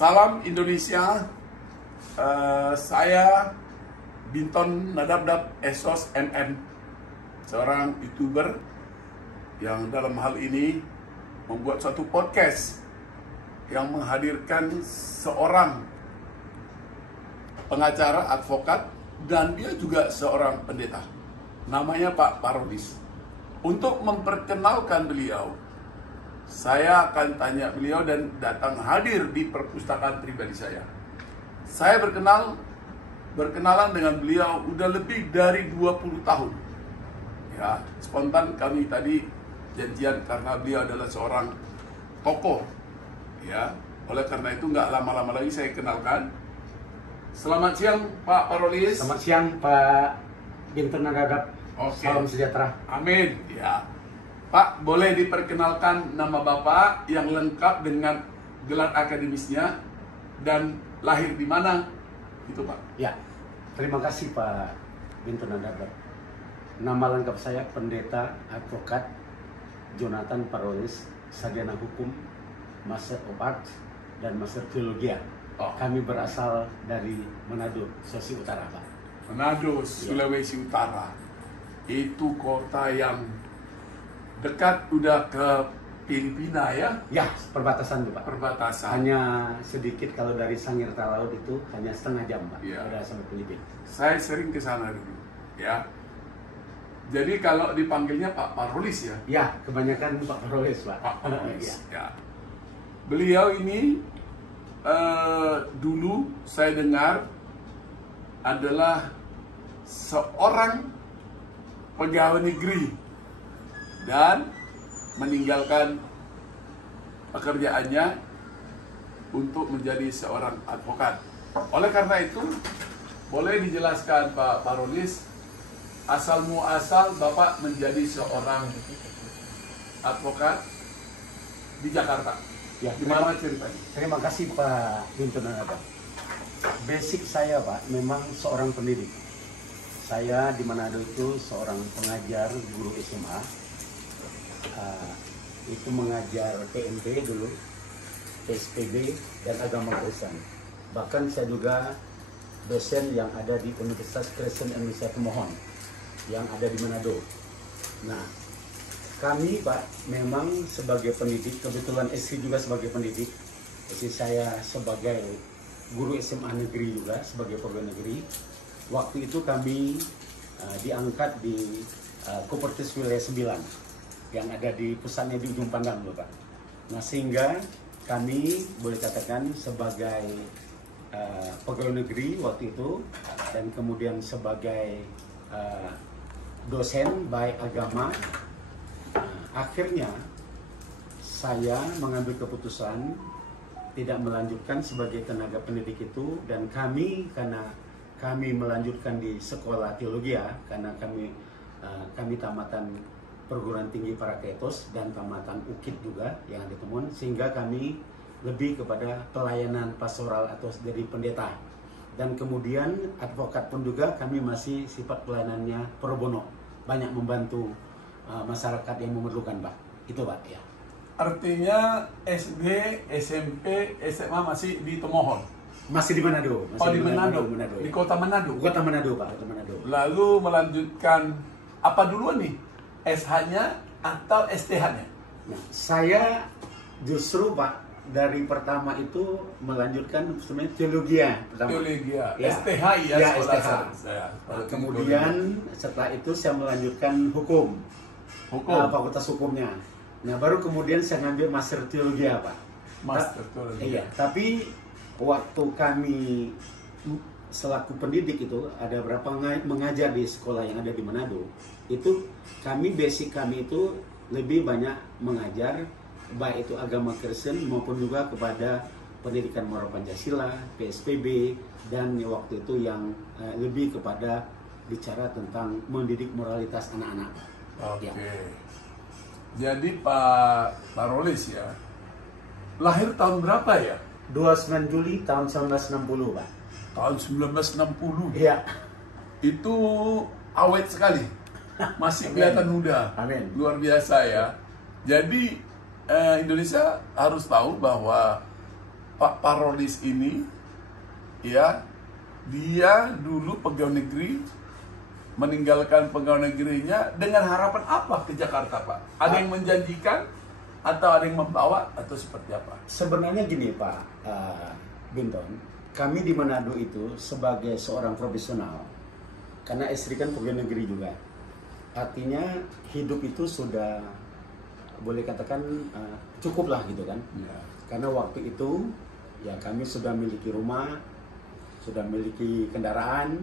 Salam Indonesia. Saya Binton Nadabdab Esos MM, seorang YouTuber yang dalam hal ini membuat suatu podcast yang menghadirkan seorang pengacara, advokat, dan dia juga seorang pendeta. Namanya Pak Parolis. Untuk memperkenalkan beliau, saya akan tanya beliau dan datang hadir di perpustakaan pribadi saya. Saya berkenalan dengan beliau udah lebih dari 20 tahun. Ya, spontan kami tadi janjian karena beliau adalah seorang tokoh. Ya, oleh karena itu nggak lama-lama lagi saya kenalkan. Selamat siang Pak Parolis. Selamat siang Pak Binton Nadabdab. Oke. Salam sejahtera. Amin. Ya. Pak, boleh diperkenalkan nama Bapak yang lengkap dengan gelar akademisnya dan lahir di mana? Itu Pak. Ya, terima kasih Pak Binton Nadabdab. Nama lengkap saya Pendeta Advokat Jonathan Parolis, sarjana hukum, Master of Arts, dan Master Teologi. Oh. Kami berasal dari Manado, Sulawesi Utara, Pak. Manado, Sulawesi Utara. Itu kota yang dekat udah ke Filipina ya? Ya, perbatasan tuh Pak. Perbatasan. Hanya sedikit, kalau dari Sangirta Laut itu hanya setengah jam Pak. Ya. Udah sampai Filipina. Saya sering ke sana dulu, ya. Jadi kalau dipanggilnya Pak Parolis ya? Ya, kebanyakan Pak Parolis Pak. Pak Parolis. Ya. Ya. Beliau ini dulu saya dengar adalah seorang pegawai negeri dan meninggalkan pekerjaannya untuk menjadi seorang advokat. Oleh karena itu, boleh dijelaskan Pak Parolis, asal muasal Bapak menjadi seorang advokat di Jakarta. Ya, Gimana ceritanya? Terima kasih Pak Binton Nadabdab. Basic saya Pak, memang seorang pendidik. Saya di Manado itu seorang pengajar guru SMA. Itu mengajar PMP dulu, PSPB, dan agama Kristen. Bahkan saya juga dosen yang ada di Universitas Kristen Indonesia Pemohon yang ada di Manado. Nah, kami Pak memang sebagai pendidik, kebetulan istri juga sebagai pendidik. Istri saya sebagai guru SMA negeri juga, sebagai pegawai negeri. Waktu itu kami diangkat di Kopertis Wilayah 9 yang ada di pusatnya di ujung pandang loh Pak. Nah, sehingga kami boleh katakan sebagai pegawai negeri waktu itu, dan kemudian sebagai dosen baik agama. Akhirnya saya mengambil keputusan tidak melanjutkan sebagai tenaga pendidik itu, dan karena kami melanjutkan di sekolah teologi ya, karena kami tamatan perguruan tinggi Paracletos dan tamatan UKIT juga yang ada temuan, sehingga kami lebih kepada pelayanan pastoral atau dari pendeta, dan kemudian advokat pun juga kami masih sifat pelayanannya pro bono, banyak membantu masyarakat yang memerlukan Pak. Itu Pak ya. Artinya SD, SMP, SMA masih di Tomohon. Masih di Manado. Di Manado. Di ya. kota Manado. Kota Manado Pak, kota Manado. Lalu melanjutkan apa duluan nih? SH-nya atau STH-nya? Nah, saya justru Pak dari pertama itu melanjutkan sebenarnya teologi ya pertama. Teologi ya. Ya. STH ya, Ya, sekolah STH. saya. Kemudian setelah itu saya melanjutkan hukum. Fakultas hukumnya. Nah, baru kemudian saya ngambil master teologi ya Pak. Master teologi. Iya, tapi waktu kami selaku pendidik itu ada berapa mengajar di sekolah yang ada di Manado, itu basic kami itu lebih banyak mengajar baik itu agama Kristen maupun juga kepada pendidikan moral Pancasila, PSPB, dan waktu itu yang lebih kepada bicara tentang mendidik moralitas anak-anak. Oke. Ya. Jadi Pak Parolis ya, lahir tahun berapa ya? 29 Juli tahun 1960 Pak. Tahun 1960. Iya. Itu awet sekali. Masih kelihatan muda. Amin. Luar biasa ya. Jadi Indonesia harus tahu bahwa Pak Parolis ini, ya, dia dulu pegawai negeri, meninggalkan pegawai negerinya dengan harapan apa ke Jakarta, Pak? Ada yang menjanjikan atau ada yang membawa atau seperti apa? Sebenarnya gini Pak Binton, kami di Manado itu sebagai seorang profesional, karena istri kan pegawai negeri juga, artinya hidup itu sudah boleh katakan cukup lah gitu kan. Ya. Karena waktu itu ya kami sudah memiliki rumah, sudah memiliki kendaraan.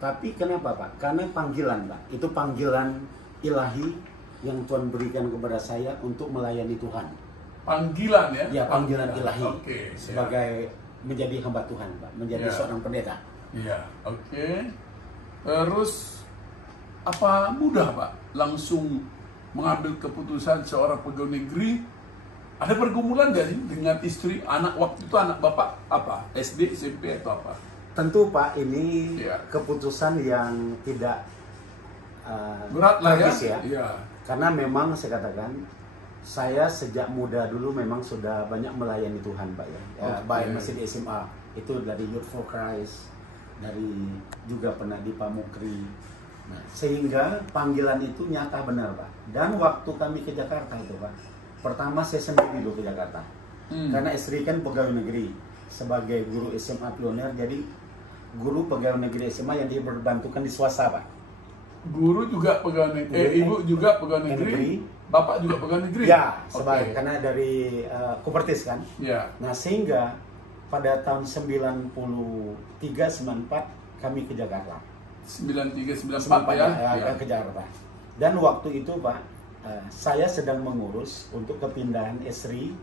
Tapi kenapa Pak? Karena panggilan Pak, itu panggilan ilahi yang Tuhan berikan kepada saya untuk melayani Tuhan. Panggilan ya? Ya, panggilan ilahi. Oke, sebagai menjadi hamba Tuhan Pak, menjadi Ya. seorang pendeta. Iya, oke. Terus apa mudah Pak langsung mengambil keputusan seorang pegawai negeri? Ada pergumulan gak sih dengan istri, anak waktu itu anak Bapak apa? SD, SMP atau apa? Tentu Pak, ini Ya. keputusan yang tidak Berat lah ya? tragis ya. Iya. Karena memang saya katakan, saya sejak muda dulu memang sudah banyak melayani Tuhan Pak ya. Oke. Baik masih di SMA, itu dari Youth for Christ, dari juga pernah di Pamukri. Nah, sehingga panggilan itu nyata benar Pak. Dan waktu kami ke Jakarta itu Pak, pertama saya sendiri dulu ke Jakarta. Karena istri kan pegawai negeri sebagai guru SMA pioner, jadi guru pegawai negeri SMA yang dibantukan di swasta Pak. Guru juga pegawai negeri, ibu juga pegawai negeri, Bapak juga pegawai negeri? Ya, sebagai Oke. karena dari Kopertis kan. Ya. Nah, sehingga pada tahun 93-94 kami ke Jakarta. 93-94 ya? Ya. Ke Jakarta. Dan waktu itu Pak, saya sedang mengurus untuk kepindahan istri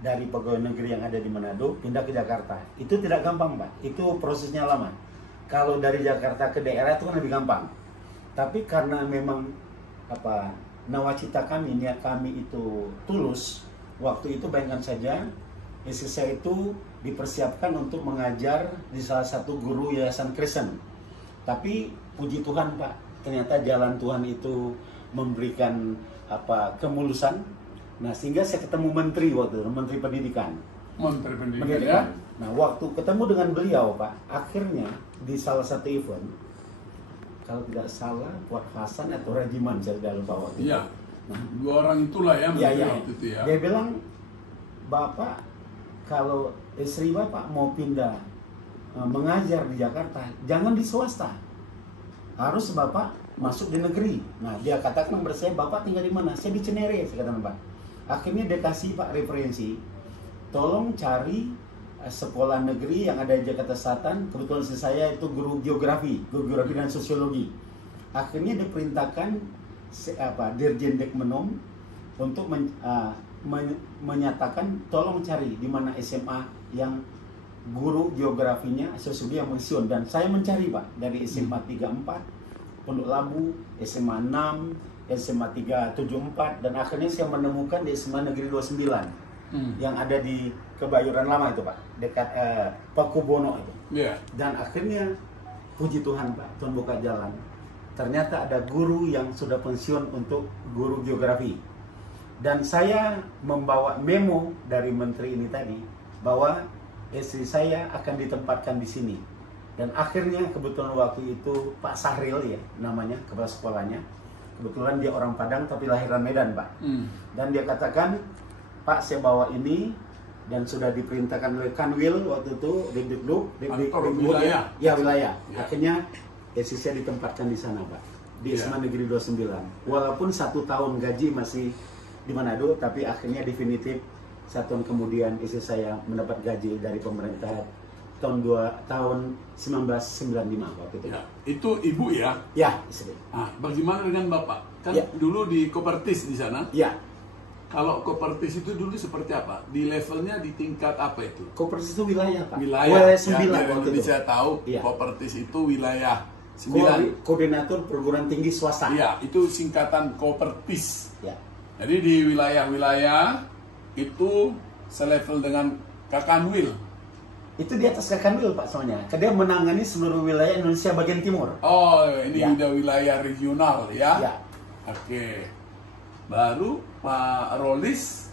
dari pegawai negeri yang ada di Manado pindah ke Jakarta. Itu tidak gampang Pak, itu prosesnya lama. Kalau dari Jakarta ke daerah itu kan lebih gampang. Tapi karena memang nawacita kami, niat kami itu tulus, waktu itu bayangkan saja istri saya itu dipersiapkan untuk mengajar di salah satu guru yayasan Kristen. Tapi puji Tuhan Pak, ternyata jalan Tuhan itu memberikan kemulusan. Nah, sehingga saya ketemu menteri waktu itu, menteri pendidikan. Menteri Pendidikan ya? Nah, waktu ketemu dengan beliau Pak, akhirnya di salah satu event, kalau tidak salah Fuad Hasan atau Rajiman, saya tidak lupa waktu itu. Iya. Nah, Dua orang itulah ya, iya, menteri iya. waktu itu ya. Dia bilang, Bapak kalau istri Bapak mau pindah mengajar di Jakarta, jangan di swasta, harus Bapak masuk di negeri. Nah, dia katakan kepada saya, Bapak tinggal di mana? Saya di Cinere, saya katakan Pak. Akhirnya dia kasih Pak referensi, tolong cari sekolah negeri yang ada di Jakarta Selatan. Kebetulan saya itu guru geografi dan sosiologi. Akhirnya diperintahkan Dirjen Dekmenom untuk menyatakan tolong cari di mana SMA yang guru geografinya sosiologi yang pensiun. Dan saya mencari Pak dari SMA 34, Pondok Labu, SMA 6, SMA 374, dan akhirnya saya menemukan di SMA Negeri 29 yang ada di Kebayoran Lama itu Pak, dekat Pakubono itu. Iya. Dan akhirnya puji Tuhan Pak, Tuhan buka jalan. Ternyata ada guru yang sudah pensiun untuk guru geografi. Dan saya membawa memo dari menteri ini tadi bahwa istri saya akan ditempatkan di sini. Dan akhirnya kebetulan waktu itu Pak Sahril ya namanya, kepala sekolahnya. Kebetulan dia orang Padang tapi lahiran Medan Pak. Dan dia katakan, Pak saya bawa ini, dan sudah diperintahkan oleh Kanwil waktu itu, wilayah. Ya wilayah. Ya. Akhirnya istri saya ditempatkan di sana Pak, di Ya. SMA Negeri 29. Walaupun 1 tahun gaji masih di Manado, tapi akhirnya definitif 1 tahun kemudian istri saya mendapat gaji dari pemerintah tahun 1995 waktu itu. Ya. Itu ibu ya? Ya, istri. Nah, bagaimana dengan Bapak? Kan Ya. dulu di Kopertis di sana. Ya, Kalau Kopertis itu dulu seperti apa? Di levelnya di tingkat apa itu? Kopertis itu wilayah Pak. Wilayah 9 biar waktu itu. Indonesia tahu, Iya. Kopertis itu wilayah 9. Koordinator perguruan tinggi swasta. Iya, itu singkatan Kopertis. Ya. Jadi di wilayah-wilayah itu selevel dengan Kakanwil. Itu di atas Kakanwil Pak soalnya. Dia menangani seluruh wilayah Indonesia bagian timur. Oh, ini Ya. udah wilayah regional ya? Ya. Oke. Baru Pak Rolis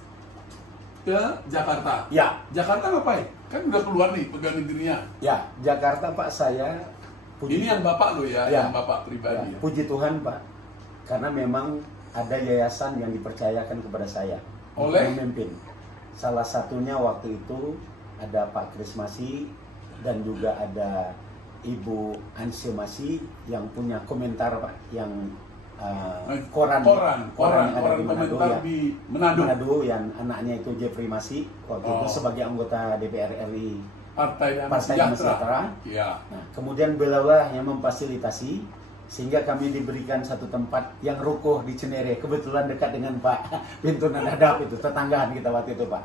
ke Jakarta. Ya, Jakarta ngapain? Kan udah keluar nih pegawai negerinya. ya, Jakarta Pak saya. Ini yang Bapak lo ya, Ya. yang Bapak pribadi. Ya, puji Tuhan Pak, karena memang ada yayasan yang dipercayakan kepada saya Oleh? untuk memimpin. Salah satunya waktu itu ada Pak Krismasi dan juga ada Ibu Ansio Masi yang punya komentar Pak, yang koran yang ada di Manado, komentar ya. di Manado. Yang anaknya itu Jeffrey Masi waktu itu sebagai anggota DPR RI Partai Damai Partai Damai Sejahtera. Sejahtera. Ya. Nah, kemudian beliaulah yang memfasilitasi sehingga kami diberikan satu tempat yang ruko di Cenere, kebetulan dekat dengan Pak Pintu Nadadap itu, tetanggaan kita waktu itu Pak.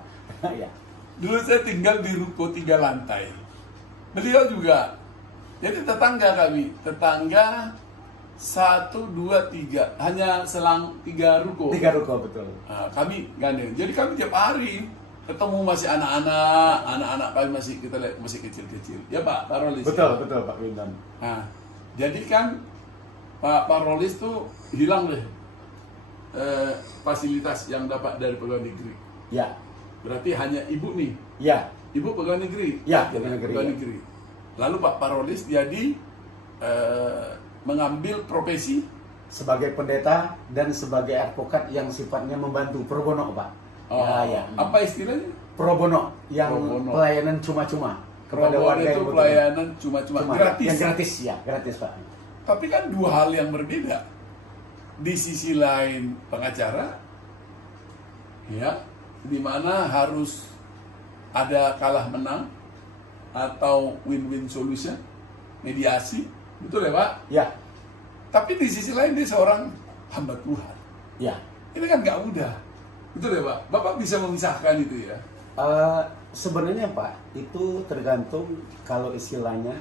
Ya. Dulu saya tinggal di ruko 3 lantai. Beliau juga. Jadi tetangga kami, tetangga 1, 2, 3, hanya selang 3 ruko. 3 ruko betul. Nah, kami gandeng. Jadi kami tiap hari ketemu masih anak-anak kami masih kita lihat masih kecil-kecil. Ya Pak Rolis. Betul Pak Windan. Nah, jadi kan Pak Rolis tuh hilang deh fasilitas yang dapat dari pegawai negeri. Ya. Berarti hanya ibu nih. Ya. Ibu pegawai negeri. Ya, pegawai negeri. Lalu Pak Parolis jadi mengambil profesi sebagai pendeta dan sebagai advokat yang sifatnya membantu pro bono Pak. Ya. Apa istilahnya? Pro bono yang Pro bono. pelayanan cuma-cuma Pro kepada bono warga itu yang butuh. pelayanan cuma-cuma gratis. Yang gratis ya, gratis Pak. Tapi kan dua hal yang berbeda. Di sisi lain pengacara, ya, di mana harus ada kalah menang atau win-win solution, mediasi, betul ya Pak? Ya. Tapi di sisi lain dia seorang hamba Tuhan. Ya. Ini kan nggak mudah, betul ya Pak? Bapak bisa memisahkan itu ya? Sebenarnya Pak, itu tergantung kalau istilahnya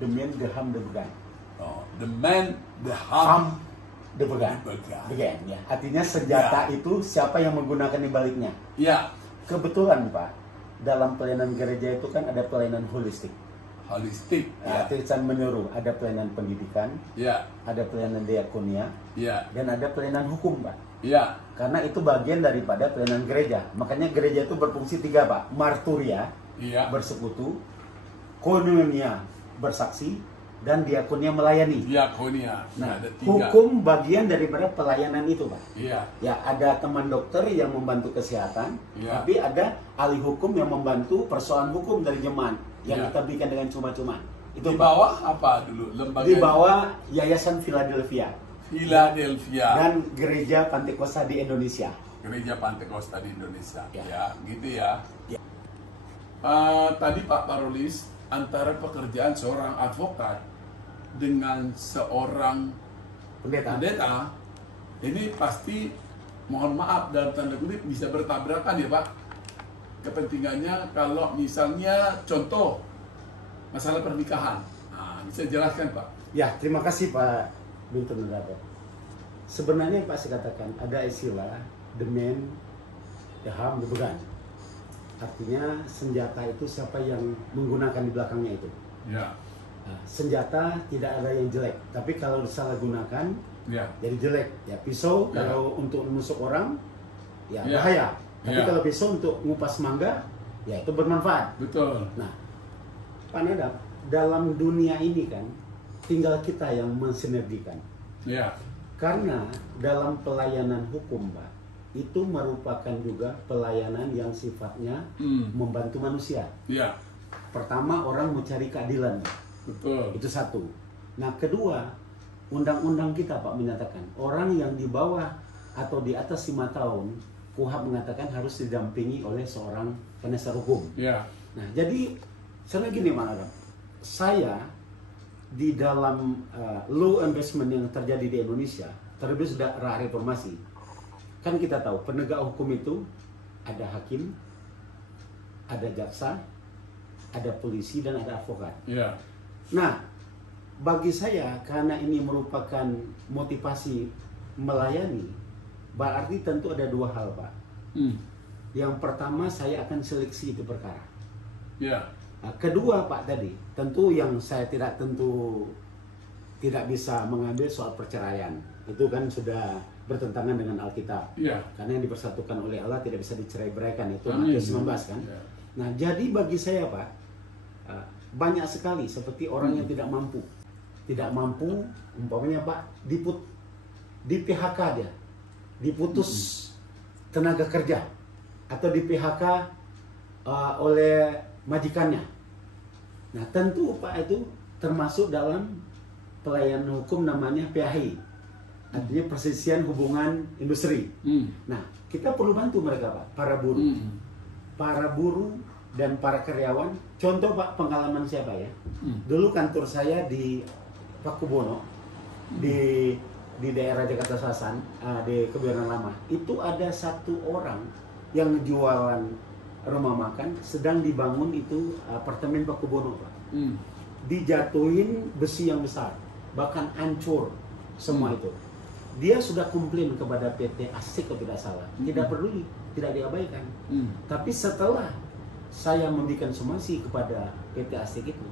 the man, the ham, the began. Oh, the man, the Ham, ham, the began. the began. Began, ya. Artinya senjata itu siapa yang menggunakan di baliknya. Ya, Kebetulan Pak, dalam pelayanan gereja itu kan ada pelayanan holistik. holistik. Ya, Artisan menyeluruh, ada pelayanan pendidikan, ya, ada pelayanan diakonia, ya, dan ada pelayanan hukum Pak. ya, Karena itu bagian daripada pelayanan gereja. Makanya gereja itu berfungsi 3 Pak. Marturia, ya, bersekutu, koinonia, bersaksi, dan diakonia melayani. diakonia. Nah, Ada 3. hukum bagian daripada pelayanan itu Pak. Iya, Ya, ada teman dokter yang membantu kesehatan, Ya. tapi ada ahli hukum yang membantu persoalan hukum dari jemaat yang Ya. kita berikan dengan cuma-cuma. Itu di Pak. bawah apa dulu? Lembaga Di bawah Yayasan Philadelphia Philadelphia, dan Gereja Pantekosta di Indonesia. Gereja Pantekosta di Indonesia. Ya. Ya, gitu ya. Ya. Tadi Pak Parolis, antara pekerjaan seorang advokat dengan seorang Pendeta. pendeta, ini pasti mohon maaf dalam tanda kutip bisa bertabrakan ya Pak. Kepentingannya kalau misalnya contoh masalah pernikahan, nah, bisa jelaskan Pak? Ya, terima kasih Pak Bintu Nadadap. Sebenarnya Pak saya katakan ada istilah the man, the ham, the began. Artinya senjata itu siapa yang menggunakan di belakangnya itu. Ya, Nah, senjata tidak ada yang jelek, tapi kalau salah gunakan ya, jadi jelek. Ya, pisau Ya. kalau untuk menusuk orang ya Ya. bahaya. Tapi Ya. kalau pisau untuk ngupas mangga ya itu bermanfaat. betul. Nah, Pak Nadab, dalam dunia ini kan tinggal kita yang mensinergikan. Ya, Karena dalam pelayanan hukum, Pak, itu merupakan juga pelayanan yang sifatnya membantu manusia. ya, Pertama, orang mencari keadilan. betul. Itu satu. Nah, kedua, undang-undang kita, Pak, menyatakan orang yang di bawah atau di atas 5 tahun, KUHP mengatakan harus didampingi oleh seorang penasihat hukum. Ya, Nah, jadi saya gini, Pak Nadab, saya di dalam law investment yang terjadi di Indonesia, terlebih sudah era reformasi, kan kita tahu penegak hukum itu ada hakim, ada jaksa, ada polisi, dan ada advokat. ya, Nah, bagi saya karena ini merupakan motivasi melayani, berarti tentu ada 2 hal, Pak. Yang pertama, saya akan seleksi itu perkara. ya, Nah, kedua Pak tadi, tentu yang saya tidak bisa mengambil soal perceraian. Itu kan sudah bertentangan dengan Alkitab. Iya. Karena yang dipersatukan oleh Allah tidak bisa dicerai-beraikan, itu Amin. Matius 19 kan. Iya. Nah, jadi bagi saya Pak, banyak sekali seperti orang yang tidak mampu. Tidak mampu, umpamanya Pak, di PHK dia, diputus tenaga kerja, atau di PHK oleh majikannya. Nah, tentu Pak itu termasuk dalam pelayanan hukum namanya PHI, artinya perselisihan hubungan industri. Nah, kita perlu bantu mereka Pak, para buruh. Para buruh dan para karyawan. Contoh Pak, pengalaman saya Pak ya. Dulu kantor saya di Pakubono, di daerah Jakarta Selatan, di Kebayoran Lama. Itu ada satu orang yang jualan rumah makan, sedang dibangun itu apartemen Pakubono Pak. Dijatuhin besi yang besar, bahkan hancur semua itu. Dia sudah komplain kepada PT Asik kalau tidak salah, tidak peduli, tidak diabaikan. Tapi setelah saya memberikan somasi kepada PT Asik itu,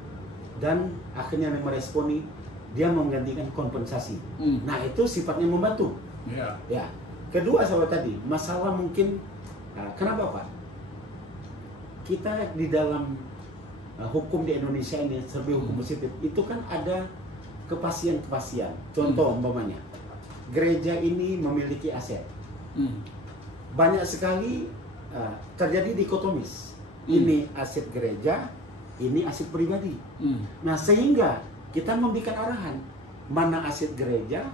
dan akhirnya meresponi, dia menggantikan kompensasi. Nah, itu sifatnya membantu. Ya. Kedua sahabat tadi, masalah mungkin kenapa Pak? Kita di dalam hukum di Indonesia ini, serba hukum positif, itu kan ada kepastian-kepastian. Contoh umpamanya, gereja ini memiliki aset. Banyak sekali terjadi dikotomis. Ini aset gereja, ini aset pribadi. Nah, sehingga kita memberikan arahan mana aset gereja,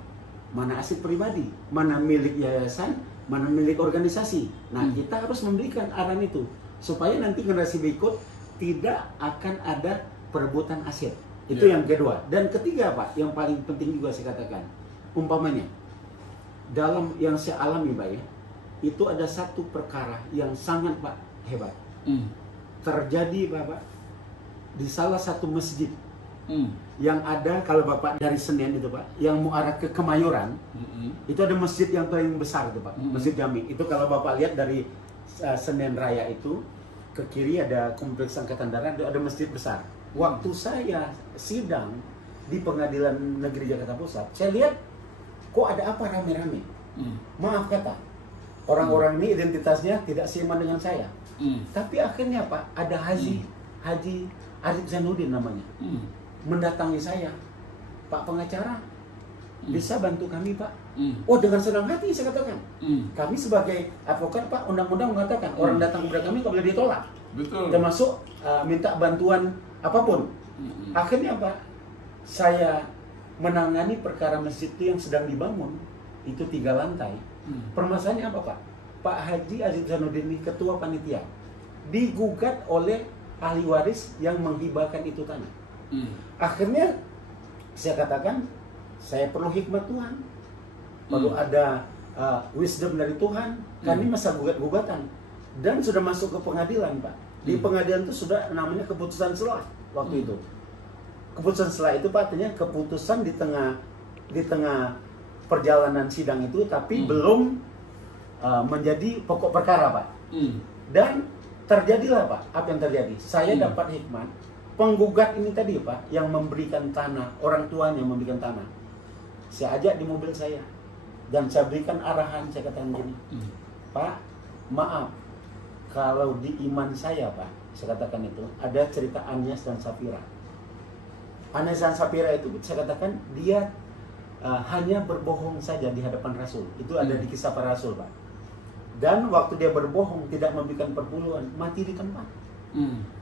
mana aset pribadi, mana milik yayasan, mana milik organisasi. Nah, kita harus memberikan arahan itu supaya nanti generasi berikut tidak akan ada perebutan aset. Itu yang kedua. Dan ketiga Pak, yang paling penting juga saya katakan, umpamanya dalam yang saya alami Pak ya, itu ada satu perkara yang sangat Pak hebat. Terjadi Bapak di salah satu masjid yang ada, kalau Bapak dari Senen itu Pak, yang mau arah ke Kemayoran, itu ada masjid yang paling besar itu Pak, Masjid Jami. Itu kalau Bapak lihat dari Senen Raya itu ke kiri ada kompleks Angkatan Darat, ada masjid besar. Waktu saya sidang di Pengadilan Negeri Jakarta Pusat, saya lihat kok ada apa rame-rame. Maaf kata, orang-orang ini identitasnya tidak seiman dengan saya. Tapi akhirnya Pak, ada Haji Arif Zainuddin namanya, mendatangi saya, Pak pengacara, bisa bantu kami Pak? Oh, dengan senang hati saya katakan. Kami sebagai advokat Pak, undang-undang mengatakan orang datang kepada kami tidak boleh ditolak. Betul. Termasuk minta bantuan apapun. Akhirnya Pak, saya menangani perkara masjid itu yang sedang dibangun, itu 3 lantai. Permasalahannya apa Pak? Pak Haji Arif Zainuddin ini ketua panitia, digugat oleh ahli waris yang menghibahkan itu tanah. Akhirnya saya katakan, saya perlu hikmat Tuhan, perlu ada wisdom dari Tuhan. Kami masa gugatan dan sudah masuk ke pengadilan Pak. Di pengadilan itu sudah namanya keputusan selah waktu itu. Keputusan selah itu Pak, artinya keputusan di tengah perjalanan sidang itu, tapi belum menjadi pokok perkara Pak. Dan terjadilah Pak, apa yang terjadi? Saya dapat hikmat, penggugat ini tadi Pak, yang memberikan tanah, orang tuanya memberikan tanah, saya ajak di mobil saya dan saya berikan arahan, saya katakan gini, Pak, maaf kalau di iman saya Pak, saya katakan itu ada cerita Anyas dan Safira. Anyas dan Safira itu saya katakan dia hanya berbohong saja di hadapan Rasul. Itu ada di Kisah Para Rasul Pak. Dan waktu dia berbohong, tidak memberikan perpuluhan, mati di tempat.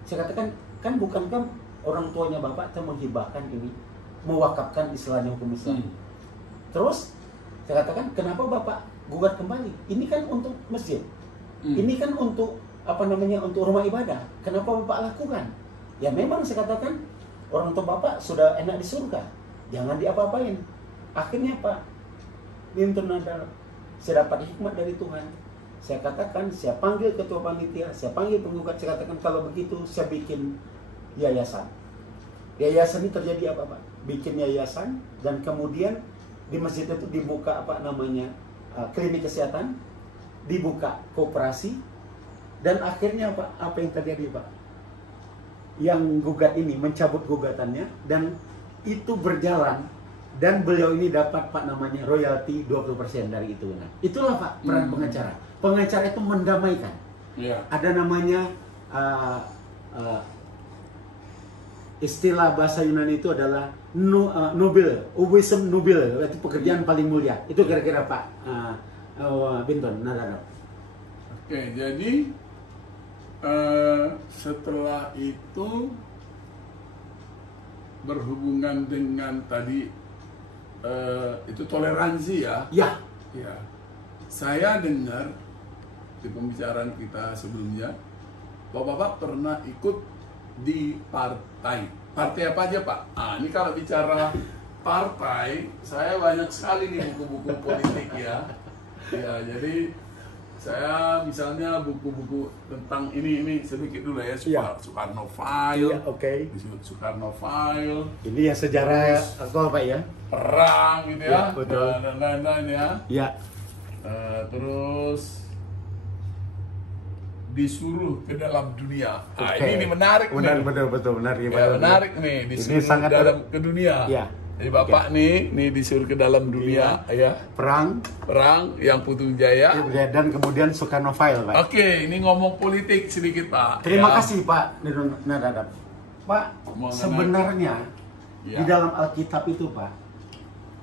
Saya katakan, kan bukankah orang tuanya Bapak telah menghibahkan ini, mewakafkan istilahnya hukum Islam. Terus saya katakan, kenapa Bapak gugat kembali? Ini kan untuk masjid. Ini kan untuk untuk rumah ibadah. Kenapa Bapak lakukan? Ya memang saya katakan, orang tua Bapak sudah enak di surga, jangan diapa-apain. Akhirnya Pak, Mintun Nadal, saya dapat hikmat dari Tuhan. Saya katakan, saya panggil ketua panitia, saya panggil penggugat, saya katakan kalau begitu saya bikin yayasan. Yayasan ini terjadi apa Pak? Bikin yayasan dan kemudian di masjid itu dibuka klinik kesehatan, dibuka koperasi, dan akhirnya Pak, apa yang terjadi Pak? Yang gugat ini mencabut gugatannya dan itu berjalan Dan beliau ini dapat Pak namanya royalti 20% dari itu. Nah, itulah Pak peran pengacara. Pengacara itu mendamaikan. Iya. Ada namanya istilah bahasa Yunani itu adalah nobil, wisdom nobil, itu pekerjaan paling mulia. Itu kira-kira Pak Binton Narada. Oke, jadi setelah itu berhubungan dengan tadi itu toleransi ya. Ya. Ya. Saya dengar di pembicaraan kita sebelumnya, Bapak pernah ikut di partai. Partai apa aja, Pak? Ini kalau bicara partai, saya banyak sekali nih buku-buku politik ya. Ya, jadi saya misalnya buku-buku tentang ini sedikit dulu ya, Soekarno File. Iya, oke. Soekarno File. Ini ya sejarah apa Pak ya? Perang gitu ya, betul. dan lain-lain ya. Ya. Terus disuruh ke dalam dunia. Oke. Ini menarik nih. Betul benar Ya, menarik nih, disuruh sangat dalam ke dunia. Ya. Jadi Bapak nih disuruh ke dalam dunia ya. Perang Yang Putung Jaya. dan kemudian Soekarno File Pak. Oke, ini ngomong politik sedikit Pak. Terima Ya. kasih Pak Nadadap. Pak, sebenarnya di dalam Alkitab itu Pak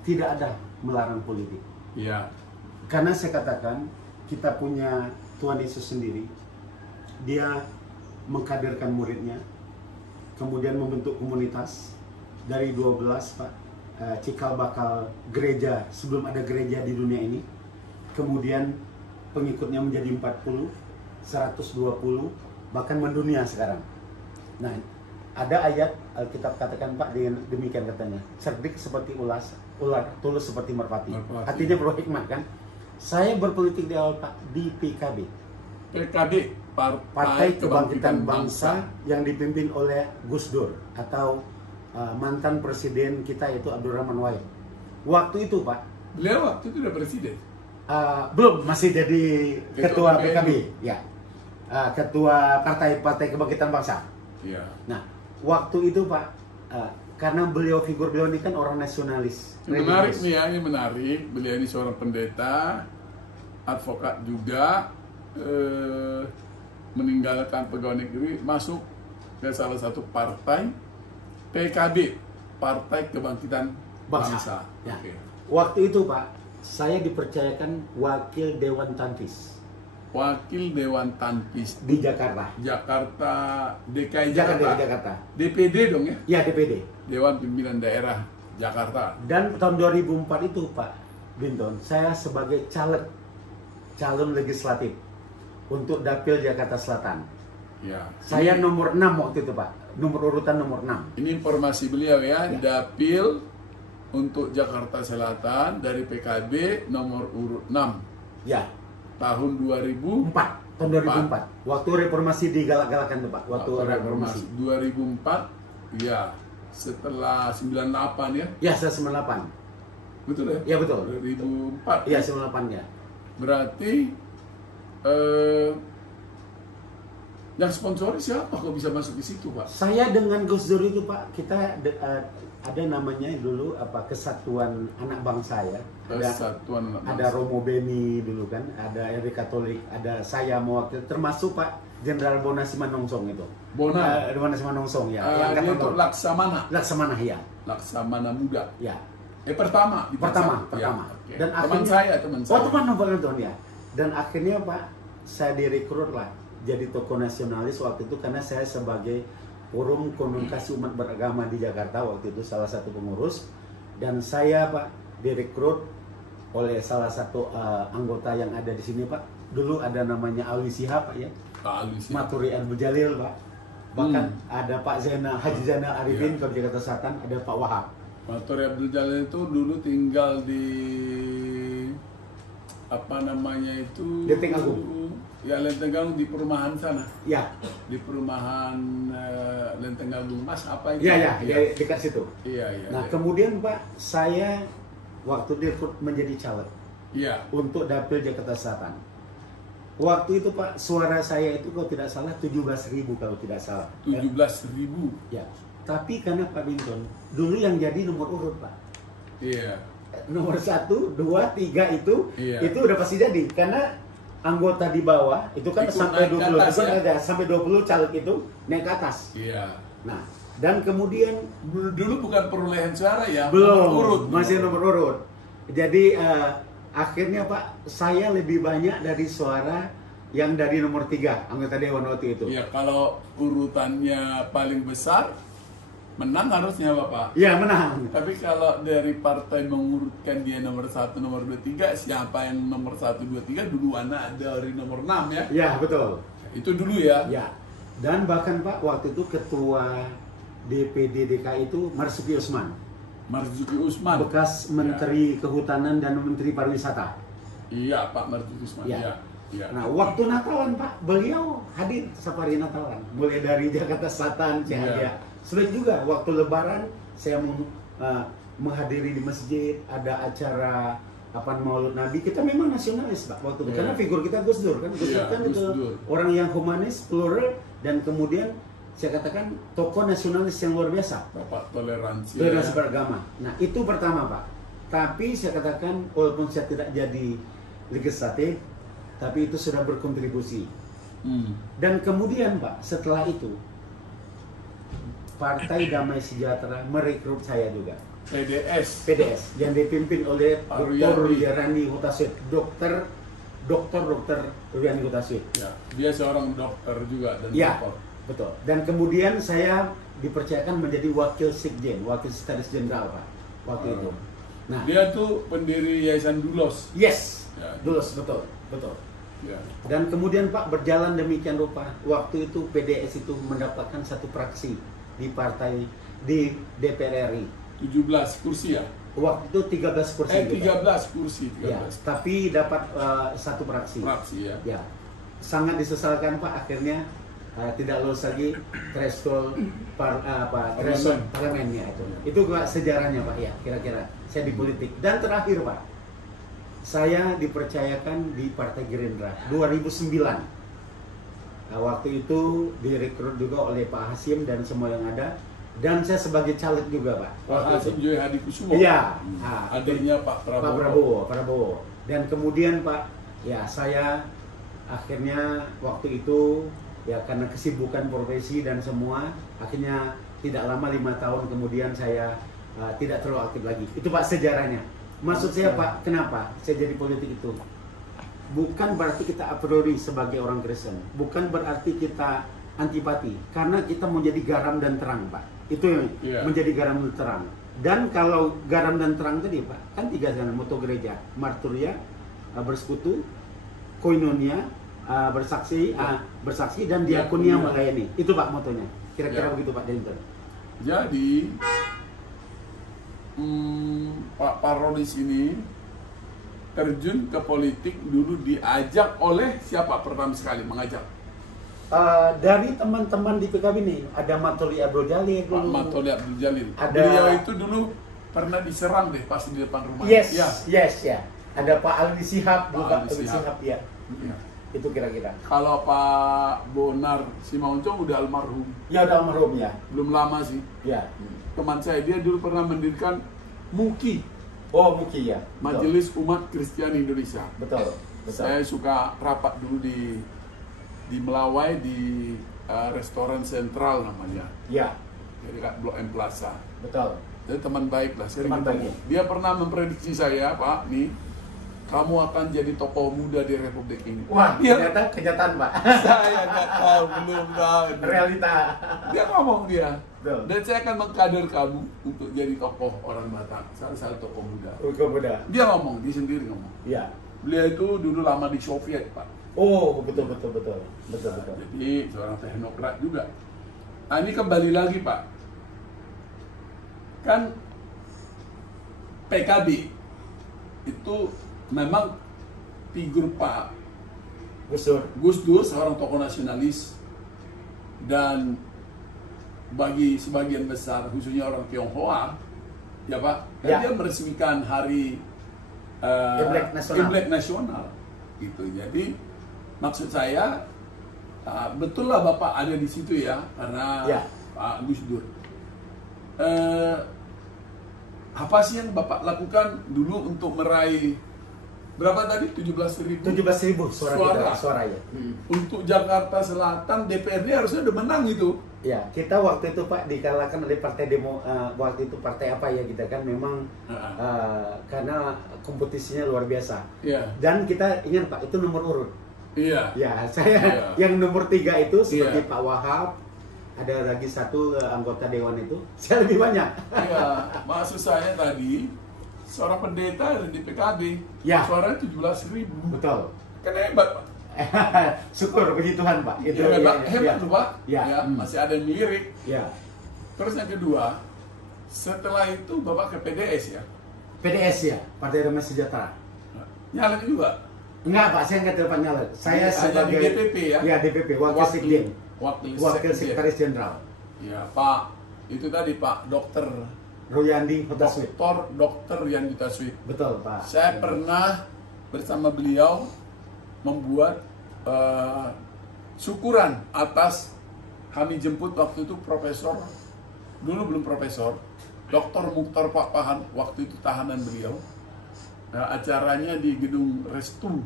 tidak ada melarang politik. Ya. Karena saya katakan kita punya Tuhan Yesus sendiri. Dia mengkaderkan muridnya, kemudian membentuk komunitas dari 12 Pak, cikal bakal gereja sebelum ada gereja di dunia ini. Kemudian pengikutnya menjadi 40, 120, bahkan mendunia sekarang. Nah, ada ayat Alkitab katakan Pak demikian katanya, cerdik seperti ular, tulus seperti merpati. Artinya berhikmat kan? Saya berpolitik di awal Pak di PKB. PKB, Partai Kebangkitan Bangsa yang dipimpin oleh Gus Dur atau mantan presiden kita itu Abdurrahman Wahid. Waktu itu Pak, beliau waktu itu udah presiden. Belum, masih jadi ketua PKB, ya, ketua Partai Kebangkitan Bangsa. Iya. Nah, waktu itu Pak, karena figur beliau ini kan orang nasionalis. Menarik nih ya, ini menarik. Beliau ini seorang pendeta, advokat juga, meninggalkan pegawai negeri, masuk ke salah satu partai PKB, Partai Kebangkitan Bangsa. Ya. Oke. Waktu itu Pak, saya dipercayakan wakil Dewan Tanfis. Wakil Dewan Tanfis Di Jakarta. DKI Jakarta. Jakarta. DPD dong ya? Ya, DPD. Dewan Pimpinan Daerah Jakarta. Dan tahun 2004 itu Pak Binton, saya sebagai calon legislatif untuk Dapil Jakarta Selatan. Ya. Saya nomor 6 waktu itu Pak, nomor urutan nomor 6. Ini informasi beliau ya, Dapil untuk Jakarta Selatan dari PKB nomor urut 6. Ya. Tahun 2004. Tahun 2004. Waktu reformasi digalak-galakan tuh Pak, waktu reformasi. 2004, ya. Setelah 98 ya? Ya, saya 98. Betul ya? Ya, betul. 2004. Iya, 98 ya. Berarti yang sponsori siapa kok bisa masuk di situ, Pak? Saya dengan Gus Dur itu Pak, kita ada namanya dulu Kesatuan Anak Bangsa ya. Kesatuan Anak Bangsa. Ada Romo Beni dulu kan, ada Eri Katolik, ada saya mewakil, termasuk Pak Jenderal Bona Simanongsong itu. Bona Simanongsong ya. Dia untuk Laksamana. Laksamana ya. Laksamana Muda. Ya. Pertama. Pertama. Ya, okay. Dan teman saya. Oh, teman ya. Dan akhirnya Pak, saya direkrut lah jadi tokoh nasionalis waktu itu karena saya sebagai Forum Komunikasi Umat Beragama di Jakarta waktu itu salah satu pengurus, dan saya Pak direkrut oleh salah satu anggota yang ada di sini Pak. Dulu ada namanya Alwi Sihab Pak ya. Maturi Abu Jalil Pak. Bahkan ada Pak Haji Zainal Arifin kalau Jakarta Selatan, ada Pak Wahab. Maturi Abdul Jalil itu dulu tinggal di apa namanya itu? Lenteng Agung. Ya, Lenteng Agung di perumahan sana. Ya. Di perumahan Lenteng Agung Mas apa itu? Iya, dekat situ. Iya. Nah, kemudian Pak, saya waktu direkrut menjadi caleg. Iya. Untuk Dapil Jakarta Selatan. Waktu itu Pak, suara saya itu kalau tidak salah 17.000 kalau tidak salah. 17.000. Ya. Tapi karena Pak Binton, dulu yang jadi nomor urut Pak. Iya. Nomor 1, 2, 3 Iya. itu udah pasti jadi, karena anggota di bawah itu kan Ikut sampai naik ke 20, atas, itu kan ya? ada sampai 20 caleg itu naik ke atas. Iya. Nah, dan kemudian Dulu bukan perolehan suara ya, belum, nomor urut. masih nomor urut. Jadi akhirnya Pak, saya lebih banyak dari suara yang dari nomor 3 anggota dewan waktu itu. Ya, kalau urutannya paling besar, menang harusnya Bapak. Ya, menang. Tapi kalau dari partai mengurutkan dia nomor 1, nomor 2, 3, siapa yang nomor 1, 2, 3 duluan dari nomor 6 ya? Ya, betul. Itu dulu ya? Ya. Dan bahkan Pak, waktu itu ketua DPD DKI itu Marzuki Usman, Marzuki Usman. bekas Menteri Kehutanan dan Menteri Pariwisata. Iya, Pak Marzuki Usman. Ya. Iya. Iya. Nah, waktu Natalan Pak, beliau hadir safari Natalan, mulai dari Jakarta Selatan, Ciadia. Iya. Sulit juga waktu Lebaran saya menghadiri di masjid, ada acara Maulid Nabi. Kita memang nasionalis Pak waktu itu, Iya. karena figur kita Gus Dur kan, Gus Dur Iya, kan Gus itu Dur. orang yang humanis, plural, dan kemudian saya katakan tokoh nasionalis yang luar biasa. Bapak toleransi. Toleransi ya. beragama. Nah, itu pertama Pak. Tapi saya katakan walaupun saya tidak jadi legislatif, tapi itu sudah berkontribusi. Dan kemudian Pak, setelah itu Partai Damai Sejahtera merekrut saya juga. PDS yang dipimpin oleh Pak Dr. Ruyani. Ruyani Hutaswit, dokter Ruyani Hutaswit. Ya, dia seorang dokter juga dan Ya, dokter. betul. Dan kemudian saya dipercayakan menjadi wakil sekjen, wakil sekretaris jenderal Pak waktu itu. Nah, Dia tuh pendiri Yayasan Dulos. yes, Ya. Dulus, betul, betul. Ya. Dan kemudian Pak, berjalan demikian rupa, waktu itu PDS itu mendapatkan satu fraksi di partai di DPR RI. 17 kursi ya? Waktu itu 13 kursi. kita. 13 kursi, Ya, 13 tapi dapat satu fraksi. fraksi ya. Ya, sangat disesalkan Pak, akhirnya tidak lulus lagi threshold threshold parlemennya itu. Itu Pak sejarahnya Pak ya, kira-kira saya di politik. Dan terakhir Pak, saya dipercayakan di Partai Gerindra 2009. Nah, waktu itu direkrut juga oleh Pak Hasyim dan semua yang ada, dan saya sebagai caleg juga Pak. Pak Hasyim Joyo Hadikusumo. Iya. Adiknya Pak Pak Prabowo. Prabowo. Dan kemudian Pak, ya saya akhirnya waktu itu ya karena kesibukan profesi dan semua, akhirnya tidak lama 5 tahun kemudian saya tidak terlalu aktif lagi. Itu Pak sejarahnya. Maksud saya Pak, kenapa saya jadi politik itu? Bukan berarti kita a priori sebagai orang Kristen, bukan berarti kita antipati, karena kita menjadi garam dan terang Pak. Itu yang menjadi garam dan terang. Dan kalau garam dan terang tadi Pak, kan 3 jalan moto gereja: marturia, bersekutu, koinonia, bersaksi, dan diakonia melayani. Itu Pak motonya. Kira-kira begitu Pak Dinten. Jadi Pak Parolis ini terjun ke politik dulu diajak oleh siapa pertama sekali mengajak? Dari teman-teman di PKB nih, ada Matoli Abdul Jalil Pak Matoli Abdul Jalil. Ada- Beliau itu dulu pernah diserang deh pas di depan rumah. Yes, Ya. yes ya. Ada Pak Ali Sihab, Pak juga Ali Ali Shihab. Sihab ya. Ya. Itu kira-kira. Kalau Pak Bonar Simaunco udah almarhum, Ya udah almarhum ya. belum lama sih. Ya. Teman saya, dia dulu pernah mendirikan MUKI, Oh, Muki ya. Betul. Majelis Umat Kristen Indonesia. Betul. Betul. Saya suka rapat dulu di Melawai di restoran sentral namanya, Ya, jadi dekat Blok M Plaza. betul. Jadi teman baik lah, sering Teman ketemu. baik. Dia pernah memprediksi saya, Pak, nih kamu akan jadi tokoh muda di Republik ini. Wah, Dia- ternyata kenyataan Pak. saya nggak tahu, belum tahu. Realita. Dia ngomong dia, Betul. dan saya akan mengkader kamu untuk jadi tokoh orang Batak, salah satu tokoh muda. Uko muda. Dia ngomong, dia sendiri ngomong. Ya. Beliau itu dulu lama di Soviet, Pak. Oh, betul. Betul. Jadi seorang teknokrat juga. Nah, ini kembali lagi Pak. Kan PKB itu memang figur Pak Gus Dur seorang tokoh nasionalis, dan bagi sebagian besar khususnya orang Tionghoa ya Pak, Ya. dia meresmikan hari Imlek nasional. nasional gitu. Jadi maksud saya betul lah Bapak ada di situ, ya, karena Ya. Pak Gus Dur. apa sih yang Bapak lakukan dulu untuk meraih berapa tadi? 17.000 suara ya. Untuk Jakarta Selatan DPRD harusnya udah menang itu. Ya, kita waktu itu Pak dikalahkan oleh partai demo, waktu itu partai apa ya kita kan memang karena kompetisinya luar biasa. Iya. Dan kita ingat Pak itu nomor urut. Iya. Ya, saya yang nomor 3 itu seperti Iya. Pak Wahab, ada lagi satu anggota dewan itu, saya lebih banyak. Iya, maksud saya tadi seorang pendeta di PKB, Ya. suaranya 17.000. Betul. Kan hebat, Pak. Syukur puji Tuhan Pak. Itu hebat loh, Pak. Ya. Ya, masih ada yang lirik. Ya. Terus yang kedua, setelah itu Bapak ke PDS ya. PDS ya, Partai Damai Sejahtera. Nyalek juga. Enggak Pak, saya enggak terlibat nyalek. Saya Hanya sebagai di DPP ya. Ya, DPP, Wakil Sekjen. Wakil Sekretaris Jenderal. Ya, Pak. Itu tadi Pak Dokter Royandi Hotaswit. Dokter Yandi Taswit. Betul Pak. Saya pernah bersama beliau membuat syukuran atas kami jemput waktu itu profesor, dulu belum profesor, Dr. Mukhtar Pakpahan, waktu itu tahanan beliau. Nah, acaranya di gedung Restu,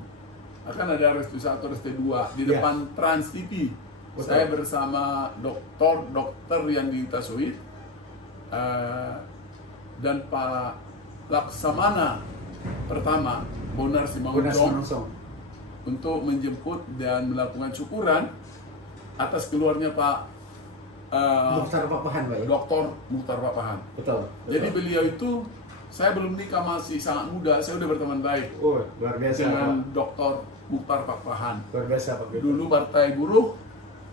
akan ada Restu 1, Restu 2 di depan Trans TV. Betul. Saya bersama Dokter Yandi Taswit dan Pak Laksamana pertama Bonar Simangunjong untuk menjemput dan melakukan syukuran atas keluarnya Pak Mukhtar Pakpahan Pak ya? Dr. Mukhtar Pakpahan. Betul. Jadi beliau itu, saya belum nikah, masih sangat muda, saya udah berteman baik Oh, luar biasa dengan Pak. Dr. Mukhtar Pakpahan. Luar biasa Pak. Dulu Partai Buruh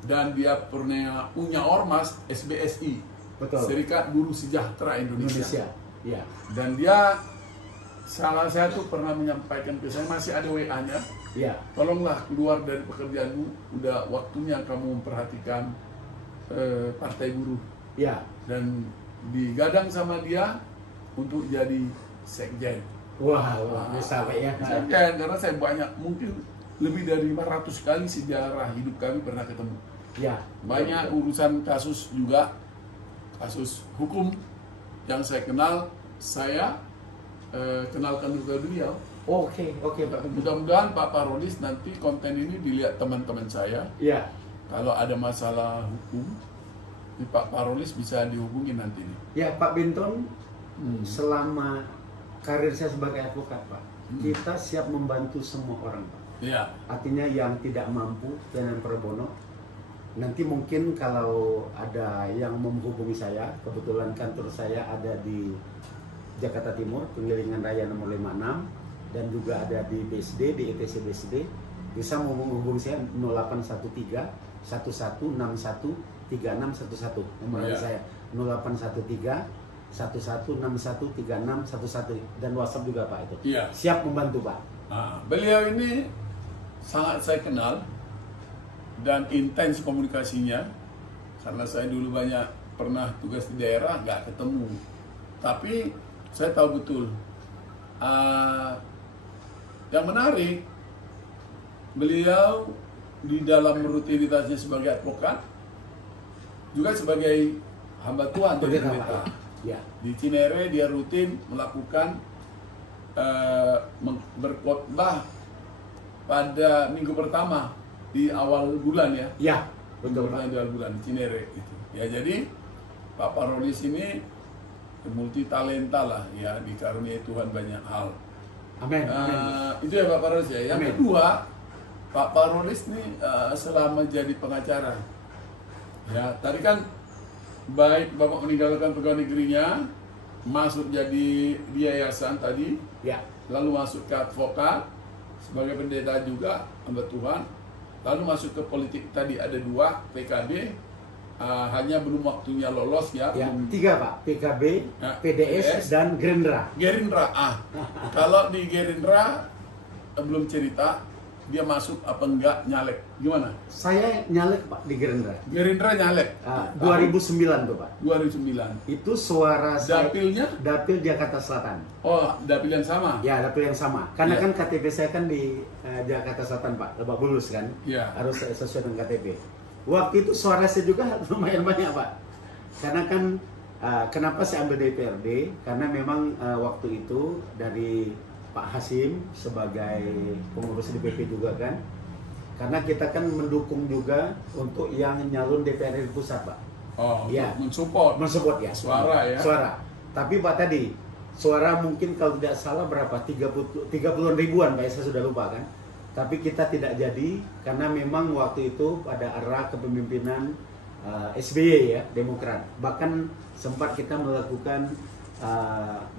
dan dia punya ormas SBSI, Betul. Serikat Buruh Sejahtera Indonesia. Ya. Dan dia, salah saya tuh pernah menyampaikan ke saya, masih ada WA-nya, Ya. tolonglah keluar dari pekerjaanmu, udah waktunya kamu memperhatikan Partai Buruh. Ya. Dan digadang sama dia untuk jadi sekjen. Wah, luar biasa Pak ya. Sekjen, karena saya banyak, mungkin lebih dari 500 kali sejarah hidup kami pernah ketemu. Ya. Banyak urusan kasus juga, kasus hukum yang saya kenal, saya kenalkan juga beliau. Oke Pak. Mudah-mudahan Pak Parolis nanti konten ini dilihat teman-teman saya. Ya. Kalau ada masalah hukum, Pak Parolis bisa dihubungi nanti nih. Ya Pak Binton, selama karir saya sebagai advokat Pak, kita siap membantu semua orang Pak. Iya. Artinya yang tidak mampu dengan pro bono, nanti mungkin kalau ada yang menghubungi saya, kebetulan kantor saya ada di Jakarta Timur, Penggilingan Raya nomor 56, dan juga ada di BSD, di ETC BSD, bisa menghubungi saya 0813 1161 3611, nomor saya 0813 1161 3611, dan WhatsApp juga Pak itu. Iya. Siap membantu Pak. Nah, beliau ini sangat saya kenal dan intens komunikasinya, karena saya dulu banyak pernah tugas di daerah, nggak ketemu, tapi saya tahu betul. Yang menarik, beliau di dalam rutinitasnya sebagai advokat juga sebagai hamba Tuhan dari pendeta. Ya. Di Cinere dia rutin melakukan berkhotbah pada minggu pertama di awal bulan ya. Ya, betul Pak. Di awal bulan Cinere itu. Ya, jadi Pak Parolis ini multi talenta lah ya, dikaruniai Tuhan banyak hal. Amin. Itu ya Pak Parolis ya. Yang kedua, Pak Parolis ini selama jadi pengacara, ya tadi kan baik Bapak meninggalkan pegawai negerinya, masuk jadi di yayasan tadi, Ya. lalu masuk ke advokat sebagai pendeta juga hamba Tuhan, lalu masuk ke politik tadi ada 2 PKB, hanya belum waktunya lolos ya. Ya, belum. 3 Pak, PKB, Ya, PDS, dan Gerindra. Gerindra. Kalau di Gerindra belum cerita dia masuk apa enggak, nyalek gimana? Saya nyalek Pak di Gerindra. Gerindra nyalek 2009 tuh Pak. 2009. Itu suara saya. Dapilnya? Dapil Jakarta Selatan. Oh, dapil yang sama. Ya, dapil yang sama. Karena Ya. kan KTP saya kan di Jakarta Selatan Pak, Lebak Bulus kan. Ya. Harus sesuai dengan KTP. Waktu itu suara saya juga lumayan banyak Pak. Karena kan Kenapa saya ambil DPRD? Karena memang waktu itu dari Pak Hasim sebagai pengurus DPP juga kan, karena kita kan mendukung juga untuk yang nyalon DPRD pusat, Pak. Oh, Ya, mensupport ya. suara ya. Suara. Tapi Pak tadi suara mungkin kalau tidak salah berapa 30 ribuan, Pak, saya sudah lupa kan. Tapi kita tidak jadi karena memang waktu itu pada era kepemimpinan SBY ya, Demokrat. Bahkan sempat kita melakukan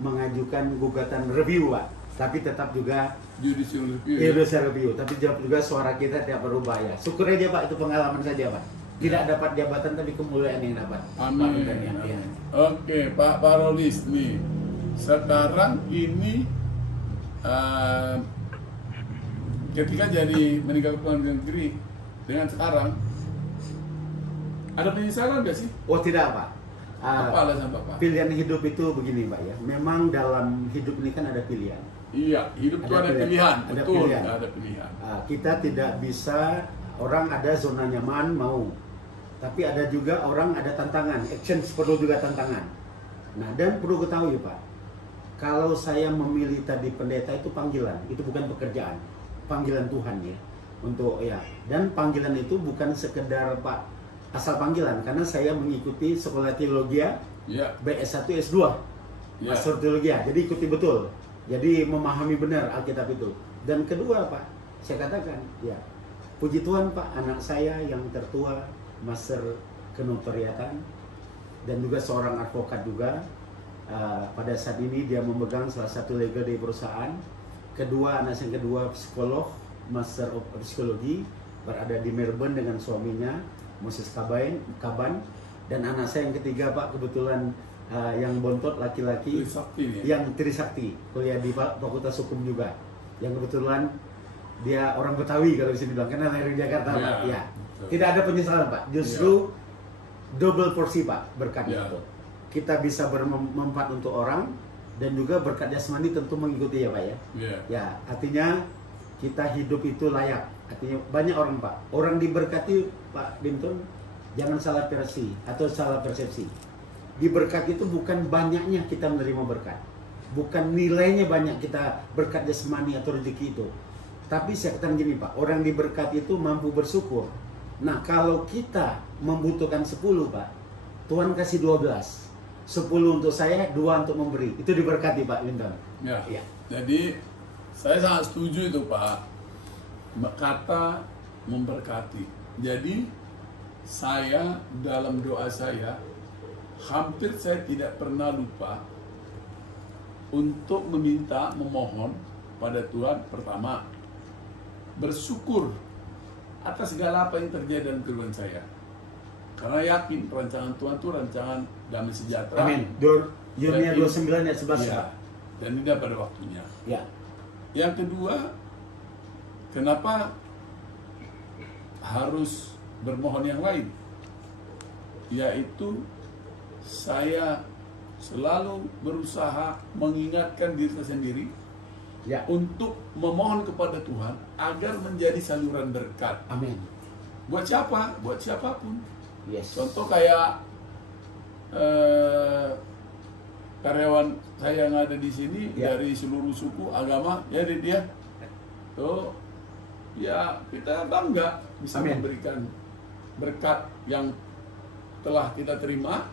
mengajukan gugatan review, Pak. Tapi tetap juga judicial review. Tapi juga suara kita tidak berubah ya. Syukur aja, Pak, itu pengalaman saja, Pak. Tidak dapat jabatan tapi kemuliaan yang dapat. Amin. Ya. Oke, Pak Parolis nih. Sekarang ini ketika jadi meninggal Pengadilan Negeri dengan sekarang ada penyesalan nggak sih? Oh tidak, Pak. Apa alasan Bapak? Pilihan hidup itu begini, Pak ya. Memang dalam hidup ini kan ada pilihan. Iya, hidup itu ada pilihan. Betul, ada pilihan. Kita tidak bisa, orang ada zona nyaman mau, tapi ada juga orang ada tantangan, action perlu juga tantangan. Nah, dan perlu ketahui, Pak, kalau saya memilih tadi pendeta itu panggilan, itu bukan pekerjaan, panggilan Tuhan ya, untuk ya. Dan panggilan itu bukan sekedar Pak asal panggilan, karena saya mengikuti sekolah teologi ya, BS1 S2, Master teologi, jadi ikuti betul, jadi memahami benar Alkitab itu. Dan kedua, Pak, saya katakan ya, puji Tuhan, Pak, anak saya yang tertua Master Kenotariatan dan juga seorang advokat juga. Pada saat ini dia memegang salah satu legal di perusahaan. Kedua, anak yang kedua psikolog, Master of Psikologi, berada di Melbourne dengan suaminya Moses Kaban. Dan anak saya yang ketiga, Pak, kebetulan yang bontot laki-laki yang Trisakti, kuliah di Fakultas Hukum juga, yang kebetulan dia orang Betawi kalau bisa dibilang, karena lahir di Jakarta, Pak. Ya. Tidak ada penyesalan, Pak. Justru double porsi, Pak, berkatnya itu. Kita bisa bermanfaat untuk orang dan juga berkat jasmani tentu mengikuti ya, Pak ya. Ya, artinya kita hidup itu layak. Artinya banyak orang, Pak, orang diberkati, Pak Binton, jangan salah persepsi atau salah persepsi. Diberkati itu bukan banyaknya kita menerima berkat, bukan nilainya banyak kita berkat jasmani atau rezeki itu. Tapi saya katakan gini, Pak, orang diberkati itu mampu bersyukur. Nah, kalau kita membutuhkan 10, Pak, Tuhan kasih 12. 10 untuk saya, 2 untuk memberi. Itu diberkati, Pak Binton. Ya. Jadi saya sangat setuju itu, Pak. Kata memberkati. Jadi saya dalam doa saya hampir saya tidak pernah lupa untuk memohon pada Tuhan. Pertama, bersyukur atas segala apa yang terjadi dalam kehidupan saya. Karena yakin rancangan Tuhan itu rancangan damai sejahtera. Amin. Yuremia 29 ayat 11. Ya, dan tidak pada waktunya. Ya. Yang kedua, kenapa harus bermohon yang lain? Yaitu saya selalu berusaha mengingatkan diri saya sendiri untuk memohon kepada Tuhan agar menjadi saluran berkat. Amin. Buat siapa? Buat siapapun. Yes. Contoh kayak karyawan saya yang ada di sini dari seluruh suku agama, ya dia tuh ya kita bangga bisa memberikan berkat yang telah kita terima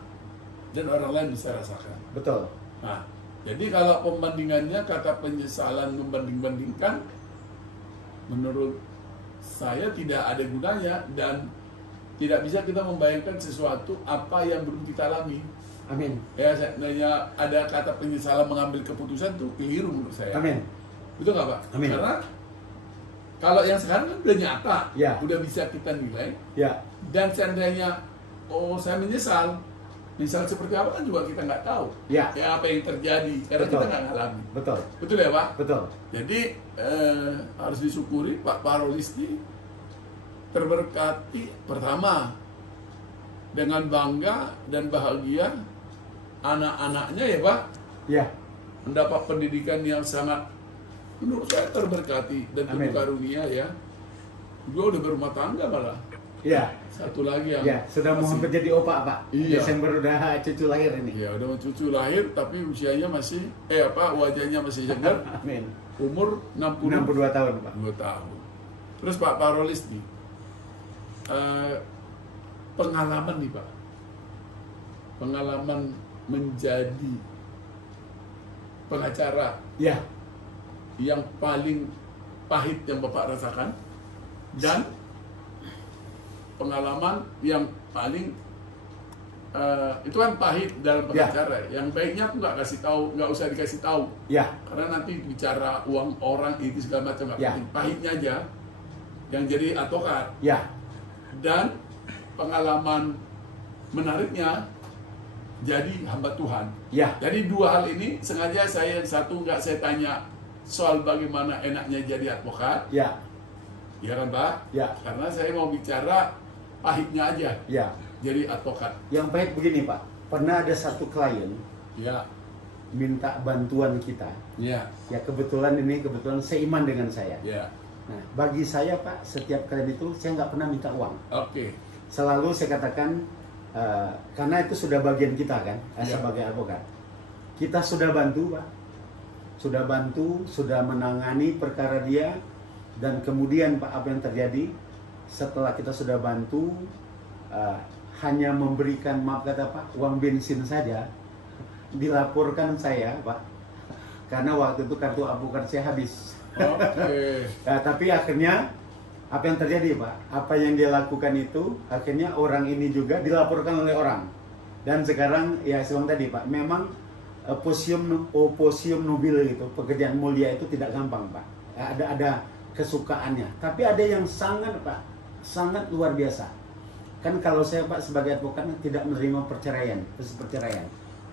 dan orang lain bisa rasakan. Betul. Nah, jadi kalau pembandingannya kata penyesalan membanding-bandingkan, menurut saya tidak ada gunanya dan tidak bisa kita membayangkan sesuatu apa yang belum kita alami. Amin. Ya, seandainya ada kata penyesalan mengambil keputusan tuh keliru menurut saya. Amin. Betul nggak, Pak? Amin. Karena kalau yang sekarang kan udah nyata, udah bisa kita nilai. Dan seandainya saya menyesal seperti apa kan juga kita nggak tahu. Ya apa yang terjadi karena kita nggak ngalami. Betul. Betul ya, Pak? Betul. Jadi harus disyukuri Pak Parolis ini terberkati pertama dengan bangga dan bahagia anak-anaknya ya, Pak. Mendapat pendidikan yang sangat menurut saya terberkati dan penuh karunia ya. Gue udah berumah tangga malah. Ya. Satu lagi yang Ya, sudah mau hampir jadi opa, Pak. Iya. Desember udah cucu lahir ini. Ya udah cucu lahir tapi usianya masih wajahnya masih segar. Amin. Umur 62 tahun, Pak. 2 tahun. Terus Pak Parolis nih, pengalaman nih Pak, pengalaman menjadi pengacara Ya. yang paling pahit yang Bapak rasakan, dan pengalaman yang paling itu kan pahit dalam pengacara. Yang baiknya aku nggak kasih tahu, nggak usah dikasih tahu. Ya. Karena nanti bicara uang orang itu segala macam nggak Ya. penting. Pahitnya aja yang jadi advokat. Ya. Dan pengalaman menariknya jadi hamba Tuhan. Ya. Jadi dua hal ini sengaja saya yang satu nggak saya tanya soal bagaimana enaknya jadi advokat, Ya. ya kan Pak? Ya. Karena saya mau bicara pahitnya aja Ya. jadi advokat. Yang pahit begini, Pak. Pernah ada satu klien Ya, minta bantuan kita. ya, Ya, kebetulan seiman dengan saya. ya. Nah, bagi saya, Pak, setiap klien itu saya nggak pernah minta uang. Oke. Selalu saya katakan, karena itu sudah bagian kita kan, Ya. sebagai advokat. Kita sudah bantu, Pak. Sudah bantu, sudah menangani perkara dia. Dan kemudian, Pak, apa yang terjadi setelah kita sudah bantu, hanya memberikan, maaf kata Pak, uang bensin saja, dilaporkan saya, Pak. Karena waktu itu kartu advokat saya habis. Oke. Nah, tapi akhirnya apa yang terjadi, Pak? Apa yang dia lakukan itu akhirnya orang ini juga dilaporkan oleh orang. Dan sekarang ya sebelum tadi, Pak, memang oposium nobile itu, pekerjaan mulia itu tidak gampang, Pak. Ada kesukaannya. Tapi ada yang sangat, Pak, sangat luar biasa. Kan kalau saya, Pak, sebagai advokat tidak menerima perceraian.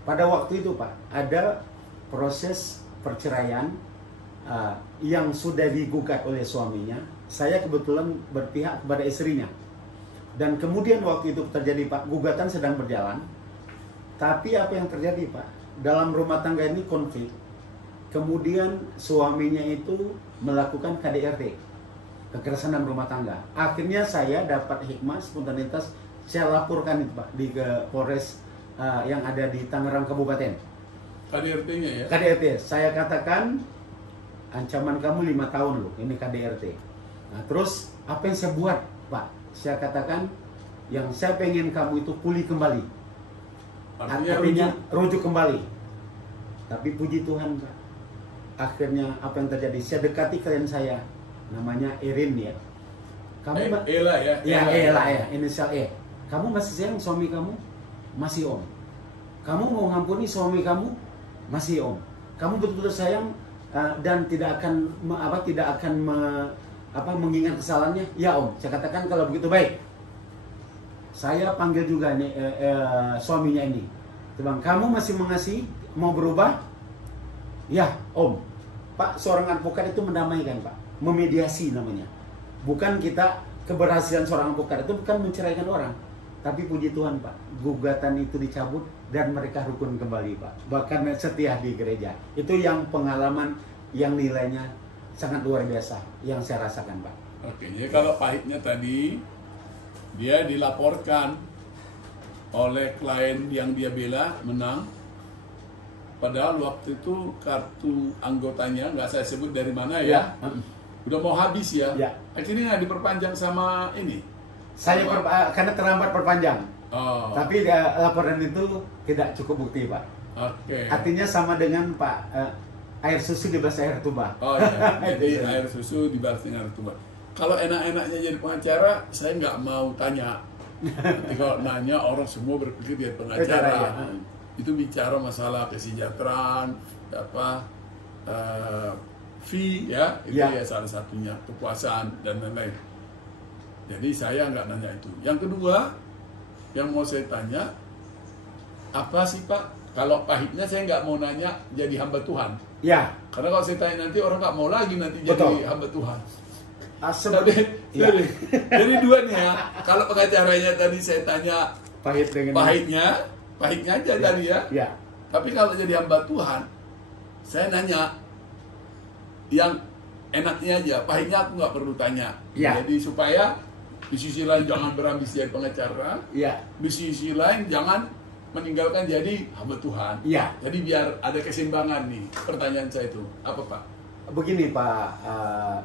Pada waktu itu, Pak, ada proses perceraian yang sudah digugat oleh suaminya. Saya kebetulan berpihak kepada istrinya. Dan kemudian waktu itu terjadi, Pak, gugatan sedang berjalan. Tapi apa yang terjadi, Pak? Dalam rumah tangga ini konflik. Kemudian suaminya itu melakukan KDRT, kekerasan dalam rumah tangga. Akhirnya saya dapat hikmah, spontanitas, saya laporkan itu, Pak, di ke Polres yang ada di Tangerang Kabupaten. KDRT-nya ya? KDRT, saya katakan ancaman kamu 5 tahun loh, ini KDRT. Nah, terus apa yang saya buat, Pak? Saya katakan yang saya pengen kamu itu pulih kembali. Artinya rujuk kembali. Tapi puji Tuhan, Pak, akhirnya apa yang terjadi? Saya dekati klien saya, namanya Erin ya. Kamu Ela ya? Ya, Ela ya, inisial E. Kamu masih sayang suami kamu? Masih, Om. Kamu mau ngampuni suami kamu? Masih, Om. Kamu betul-betul sayang dan tidak akan mengingat kesalahannya? Ya, Om. Saya katakan kalau begitu baik. Saya panggil juga nih suaminya ini. Bang, kamu masih mengasihi? Mau berubah? Ya, Om. Pak, seorang advokat itu mendamaikan, Pak. Memediasi namanya. Bukan kita, keberhasilan seorang advokat itu bukan menceraikan orang. Tapi puji Tuhan, Pak, gugatan itu dicabut dan mereka rukun kembali, Pak. Bahkan setia di gereja. Itu yang pengalaman yang nilainya sangat luar biasa yang saya rasakan, Pak. Oke, jadi kalau pahitnya tadi, dia dilaporkan oleh klien yang dia bela menang. Padahal waktu itu kartu anggotanya, nggak saya sebut dari mana ya, udah mau habis ya. Ya. Akhirnya nggak diperpanjang sama ini. Saya karena terlambat perpanjang. Oh. Tapi laporan itu tidak cukup bukti, Pak. Oke. Artinya sama dengan, Pak, air susu dibalas air tuba. Oh iya, jadi air susu dibalas dengan air tuba. Kalau enak-enaknya jadi pengacara, saya nggak mau tanya. Nanti kalau nanya orang semua berpikir dia pengacara. Ya. Itu bicara masalah kesejahteraan, fee ya, itu ya salah satunya, kepuasan dan lain-lain. Jadi saya nggak nanya itu. Yang kedua, yang mau saya tanya, apa sih Pak? Kalau pahitnya saya nggak mau nanya jadi hamba Tuhan. Ya. Karena kalau saya tanya nanti orang nggak mau lagi nanti jadi hamba Tuhan. Jadi dua nih ya. Kalau pengacaranya tadi saya tanya pahitnya aja tadi ya. Ya. Tapi kalau jadi hamba Tuhan, saya nanya yang enaknya aja, pahitnya aku nggak perlu tanya. Ya. Jadi supaya Di sisi lain jangan berambisi jadi pengacara. Ya. Di sisi lain jangan meninggalkan jadi hamba Tuhan. Ya. Jadi biar ada keseimbangan nih. Pertanyaan saya itu apa Pak? Begini Pak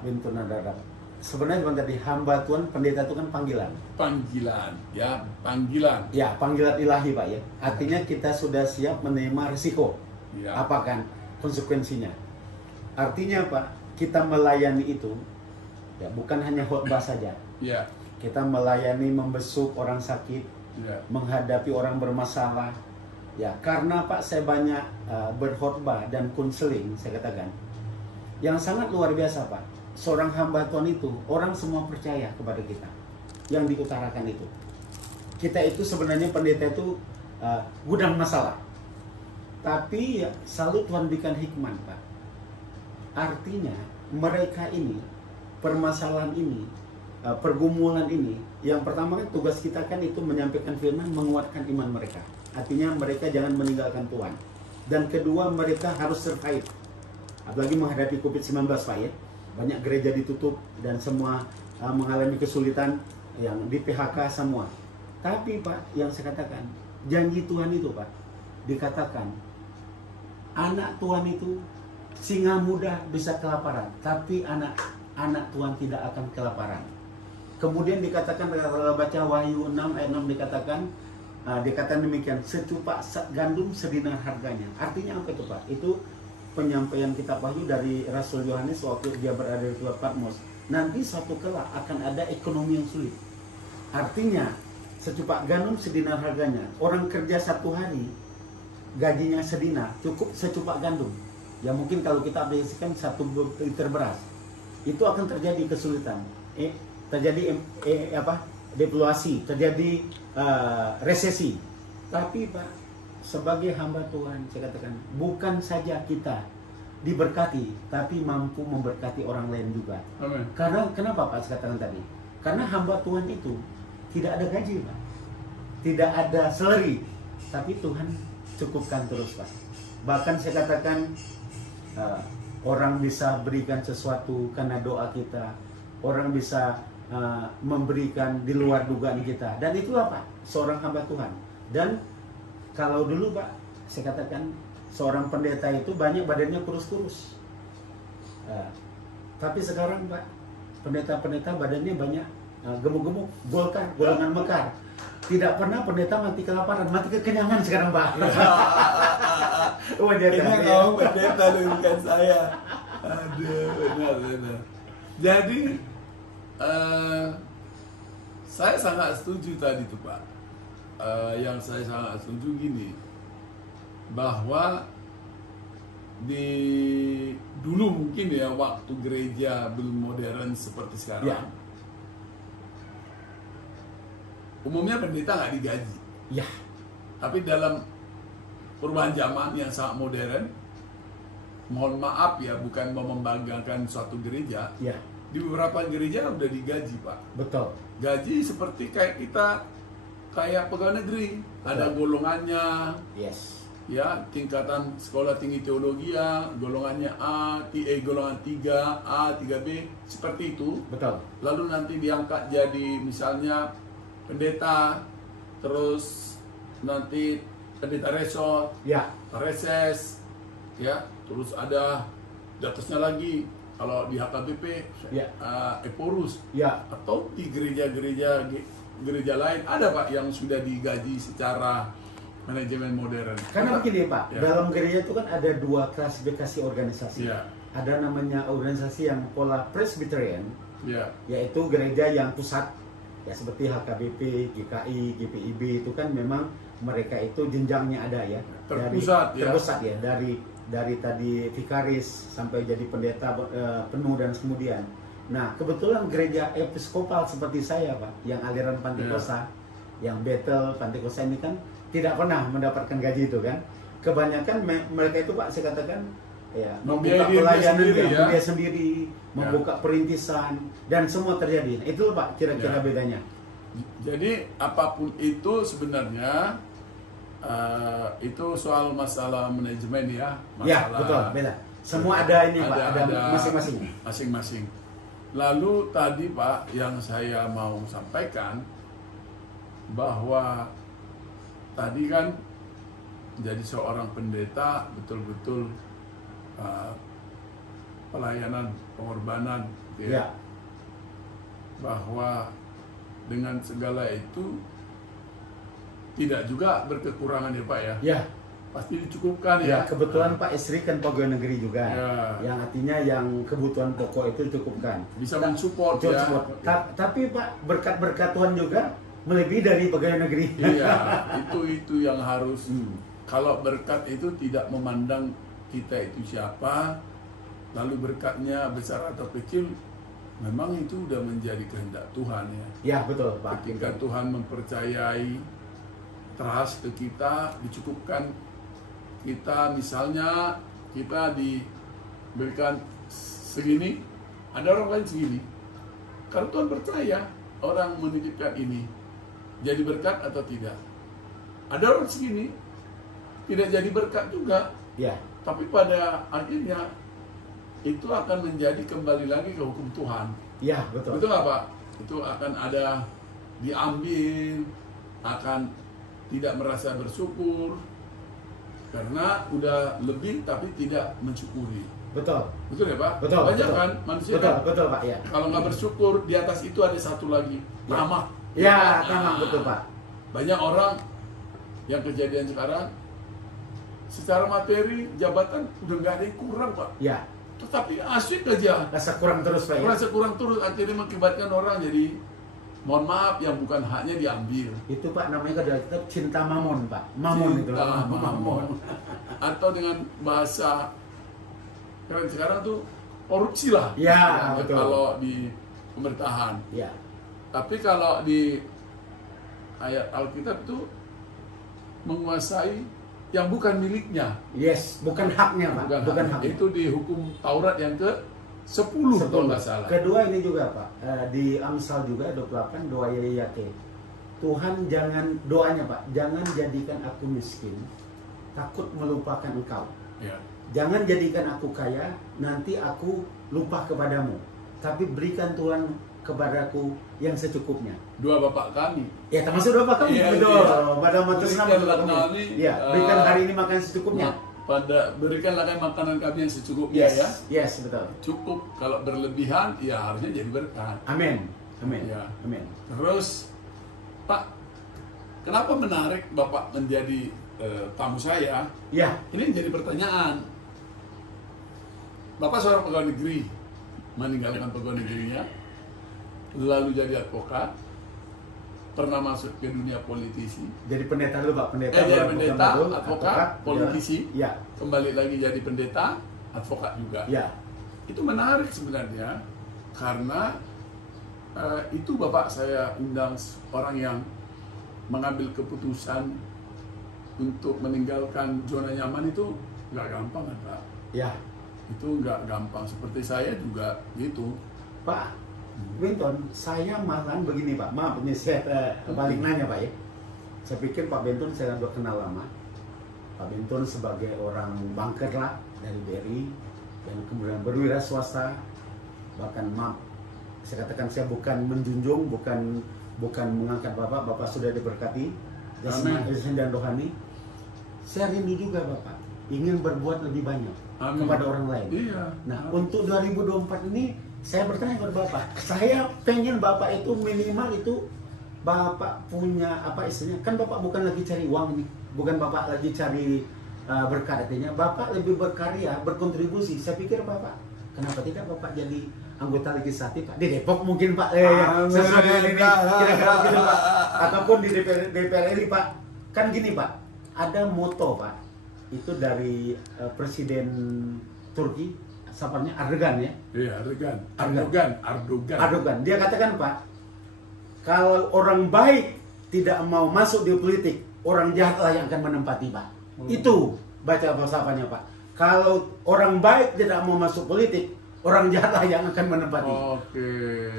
Bintun Nadara. Sebenarnya bukan tadi hamba Tuhan, pendeta itu kan panggilan. Panggilan, ya panggilan. Ya, panggilan ilahi Pak ya. Artinya kita sudah siap menerima risiko. Ya. Apa kan konsekuensinya? Artinya Pak, kita melayani itu ya bukan hanya khotbah saja. Ya. Kita melayani membesuk orang sakit, Ya. menghadapi orang bermasalah. Ya, karena Pak saya banyak berkhotbah dan konseling, saya katakan. Yang sangat luar biasa Pak. Seorang hamba Tuhan itu, orang semua percaya kepada kita. Yang diutarakan itu. Kita itu sebenarnya pendeta itu gudang masalah. Tapi ya, selalu Tuhan berikan hikmat Pak. Artinya mereka ini, permasalahan ini, pergumulan ini, yang pertama kan tugas kita kan itu menyampaikan firman, menguatkan iman mereka. Artinya mereka jangan meninggalkan Tuhan. Dan kedua, mereka harus survive. Apalagi menghadapi COVID-19 Pak ya. Banyak gereja ditutup dan semua mengalami kesulitan, yang di PHK semua. Tapi Pak, yang saya katakan, janji Tuhan itu Pak, dikatakan anak Tuhan itu singa muda bisa kelaparan, tapi anak Tuhan tidak akan kelaparan. Kemudian dikatakan, kalau baca Wahyu 6 ayat 6 dikatakan demikian, secupak gandum sedinar harganya. Artinya apa itu Pak? Itu penyampaian kitab Wahyu dari Rasul Yohanes waktu dia berada di Gua Patmos. Nanti suatu kelak akan ada ekonomi yang sulit. Artinya secupak gandum sedinar harganya. Orang kerja 1 hari gajinya sedinar, cukup secupak gandum. Ya mungkin kalau kita aplikasikan 1 liter beras, itu akan terjadi kesulitan. Terjadi deflasi, terjadi resesi. Tapi Pak, sebagai hamba Tuhan, saya katakan, bukan saja kita diberkati, tapi mampu memberkati orang lain juga. Amin. Karena kenapa Pak saya katakan tadi? Karena hamba Tuhan itu tidak ada gaji Pak, tidak ada salary, tapi Tuhan cukupkan terus Pak. Bahkan saya katakan orang bisa berikan sesuatu karena doa kita, orang bisa memberikan di luar dugaan kita, dan itu apa? Seorang hamba Tuhan. Dan kalau dulu Pak, saya katakan seorang pendeta itu banyak badannya kurus-kurus. Tapi sekarang Pak, pendeta-pendeta badannya banyak gemuk-gemuk, golongan mekar. Tidak pernah pendeta mati kelaparan, mati kekenyangan sekarang Pak. Ini kamu pendeta bukan saya. Aduh, benar. Jadi saya sangat setuju tadi tuh Pak. Yang saya sangat setuju gini, bahwa di dulu mungkin ya waktu gereja belum modern seperti sekarang, Ya. umumnya pendeta nggak digaji. Ya. Tapi dalam perubahan zaman yang sangat modern, mohon maaf ya, bukan mau membanggakan suatu gereja, Ya. di beberapa gereja udah digaji Pak. Betul. Gaji seperti kayak kita, kayak pegawai negeri, ada golongannya, Yes. ya tingkatan sekolah tinggi teologi ya, golongannya golongan 3A, 3B, seperti itu. Betul. Lalu nanti diangkat jadi misalnya pendeta, terus nanti pendeta resort, Ya. reses, ya, terus ada di atasnya lagi kalau di HKBP, Ya. Eporus, Ya. atau di gereja lain ada Pak yang sudah digaji secara manajemen modern. Karena begini Pak, Ya. dalam gereja itu kan ada 2 klasifikasi organisasi. Ya. Ada namanya organisasi yang pola Presbyterian, Ya, yaitu gereja yang pusat, ya seperti HKBP, GKI, GPIB, itu kan memang mereka itu jenjangnya ada ya. Terpusat, ya. Dari tadi vikaris sampai jadi pendeta penuh dan kemudian. Nah, kebetulan gereja episkopal seperti saya Pak, yang aliran Pantekosta, yang Bethel, Pantekosta ini kan tidak pernah mendapatkan gaji itu kan. Kebanyakan mereka itu Pak, saya katakan ya membuka pelayanan dia sendiri, membuka perintisan, dan semua terjadi. Nah, itu Pak kira-kira bedanya. Jadi apapun itu sebenarnya itu soal masalah manajemen ya. Masalah, Ya, betul, beda. Semua ada ini Pak, ada masing-masing. Masing-masing. Lalu tadi Pak, yang saya mau sampaikan bahwa tadi kan jadi seorang pendeta betul-betul pelayanan, pengorbanan, gitu ya. Bahwa dengan segala itu tidak juga berkekurangan ya Pak ya. Ya. Pasti dicukupkan ya. Kebetulan Pak istri kan pegawai negeri juga. Ya. Yang artinya yang kebutuhan pokok itu cukupkan. Bisa mensupport ya. Tapi Pak, berkat-berkat Tuhan juga melebihi dari pegawai negeri. Iya, itu yang harus. Kalau berkat itu tidak memandang kita itu siapa, lalu berkatnya besar atau kecil, memang itu udah menjadi kehendak Tuhan ya. Ya betul Pak. Ketika Tuhan mempercayai trust ke kita, dicukupkan kita, misalnya kita diberikan segini, ada orang lain segini. Kalau Tuhan percaya orang menitipkan ini, jadi berkat atau tidak. Ada orang segini, tidak jadi berkat juga. Ya. Tapi pada akhirnya itu akan menjadi kembali lagi ke hukum Tuhan. Ya betul. Betul nggak Pak? Itu akan ada diambil, akan tidak merasa bersyukur karena udah lebih tapi tidak mensyukuri. Betul. Betul ya Pak? Betul. Banyak betul. kan manusia. Betul, kan? betul Pak ya. Kalau nggak bersyukur, di atas itu ada satu lagi, tamak. Ya, tamak betul Pak. Banyak orang yang kejadian sekarang secara materi jabatan udah nggak ada yang kurang Pak. Ya. Tetapi asyik aja. Rasa kurang terus Pak ya. Rasa kurang terus akhirnya mengakibatkan orang jadi, mohon maaf, yang bukan haknya diambil. Itu Pak namanya kalau kita cinta mamon Pak. Mamon itu. Mamon. Atau dengan bahasa keren sekarang tuh korupsi lah. Ya, betul. Kalau di pemerintahan. Ya. Tapi kalau di ayat Alkitab itu menguasai yang bukan miliknya. Yes, bukan haknya Pak. Bukan haknya. Itu di hukum Taurat yang ke-10 kalau nggak salah. Kedua ini juga Pak, di Amsal juga 28 doa Yayate. Tuhan jangan, doanya Pak, jangan jadikan aku miskin, takut melupakan engkau. Ya. Jangan jadikan aku kaya, nanti aku lupa kepadamu. Tapi berikan Tuhan kepadaku yang secukupnya. Dua bapak kami. Ya termasuk doa kami. Iya, Betul. iya. Pada matus nama doa kami. Ya, berikan hari ini makan secukupnya. Berikanlah kami makanan kami yang secukupnya ya. Yes, betul. Cukup, kalau berlebihan ya harusnya jadi berkat. Amin. Amin. Ya. Amin. Terus Pak, kenapa menarik Bapak menjadi tamu saya? Ya. Ini jadi pertanyaan. Bapak seorang pegawai negeri, meninggalkan pegawai negerinya, lalu jadi advokat, pernah masuk ke dunia politisi. Jadi pendeta dulu Pak, pendeta. Jadi pendeta, advokat, politisi. Ya. Kembali lagi jadi pendeta, advokat juga. Ya. Itu menarik sebenarnya karena itu Bapak saya undang orang yang mengambil keputusan untuk meninggalkan zona nyaman itu nggak gampang kan Pak? Ya. Itu nggak gampang, seperti saya juga gitu. Pak Benton, saya malah begini Pak, maaf ini saya balik nanya Pak ya. Saya pikir Pak Benton saya sudah kenal lama. Pak Benton sebagai orang banker lah dari BRI dan kemudian berwira swasta. Bahkan maaf, saya katakan saya bukan menjunjung, bukan mengangkat Bapak sudah diberkati jasmani dan rohani. Saya rindu juga Bapak, ingin berbuat lebih banyak. Amin. Kepada orang lain. Iya. Nah, untuk 2024 ini saya bertanya kepada Bapak, saya pengen Bapak itu minimal itu Bapak punya apa istilahnya? Kan Bapak bukan lagi cari uang nih, bukan Bapak lagi cari berkat, artinya Bapak lebih berkarya, berkontribusi. Saya pikir Bapak, kenapa tidak Bapak jadi anggota legislatif Pak di Depok mungkin Pak? Sesuai dengan ini kira-kira begitu Pak. Ataupun di DPR ini Pak. Kan gini Pak, ada moto Pak. Itu dari Presiden Turki, saparnya Erdogan ya? Iya, Erdogan. Dia katakan Pak, kalau orang baik tidak mau masuk di politik, orang jahatlah yang akan menempati Pak. Itu baca falsafahnya Pak. Kalau orang baik tidak mau masuk politik, orang jahatlah yang akan menempati. Oke.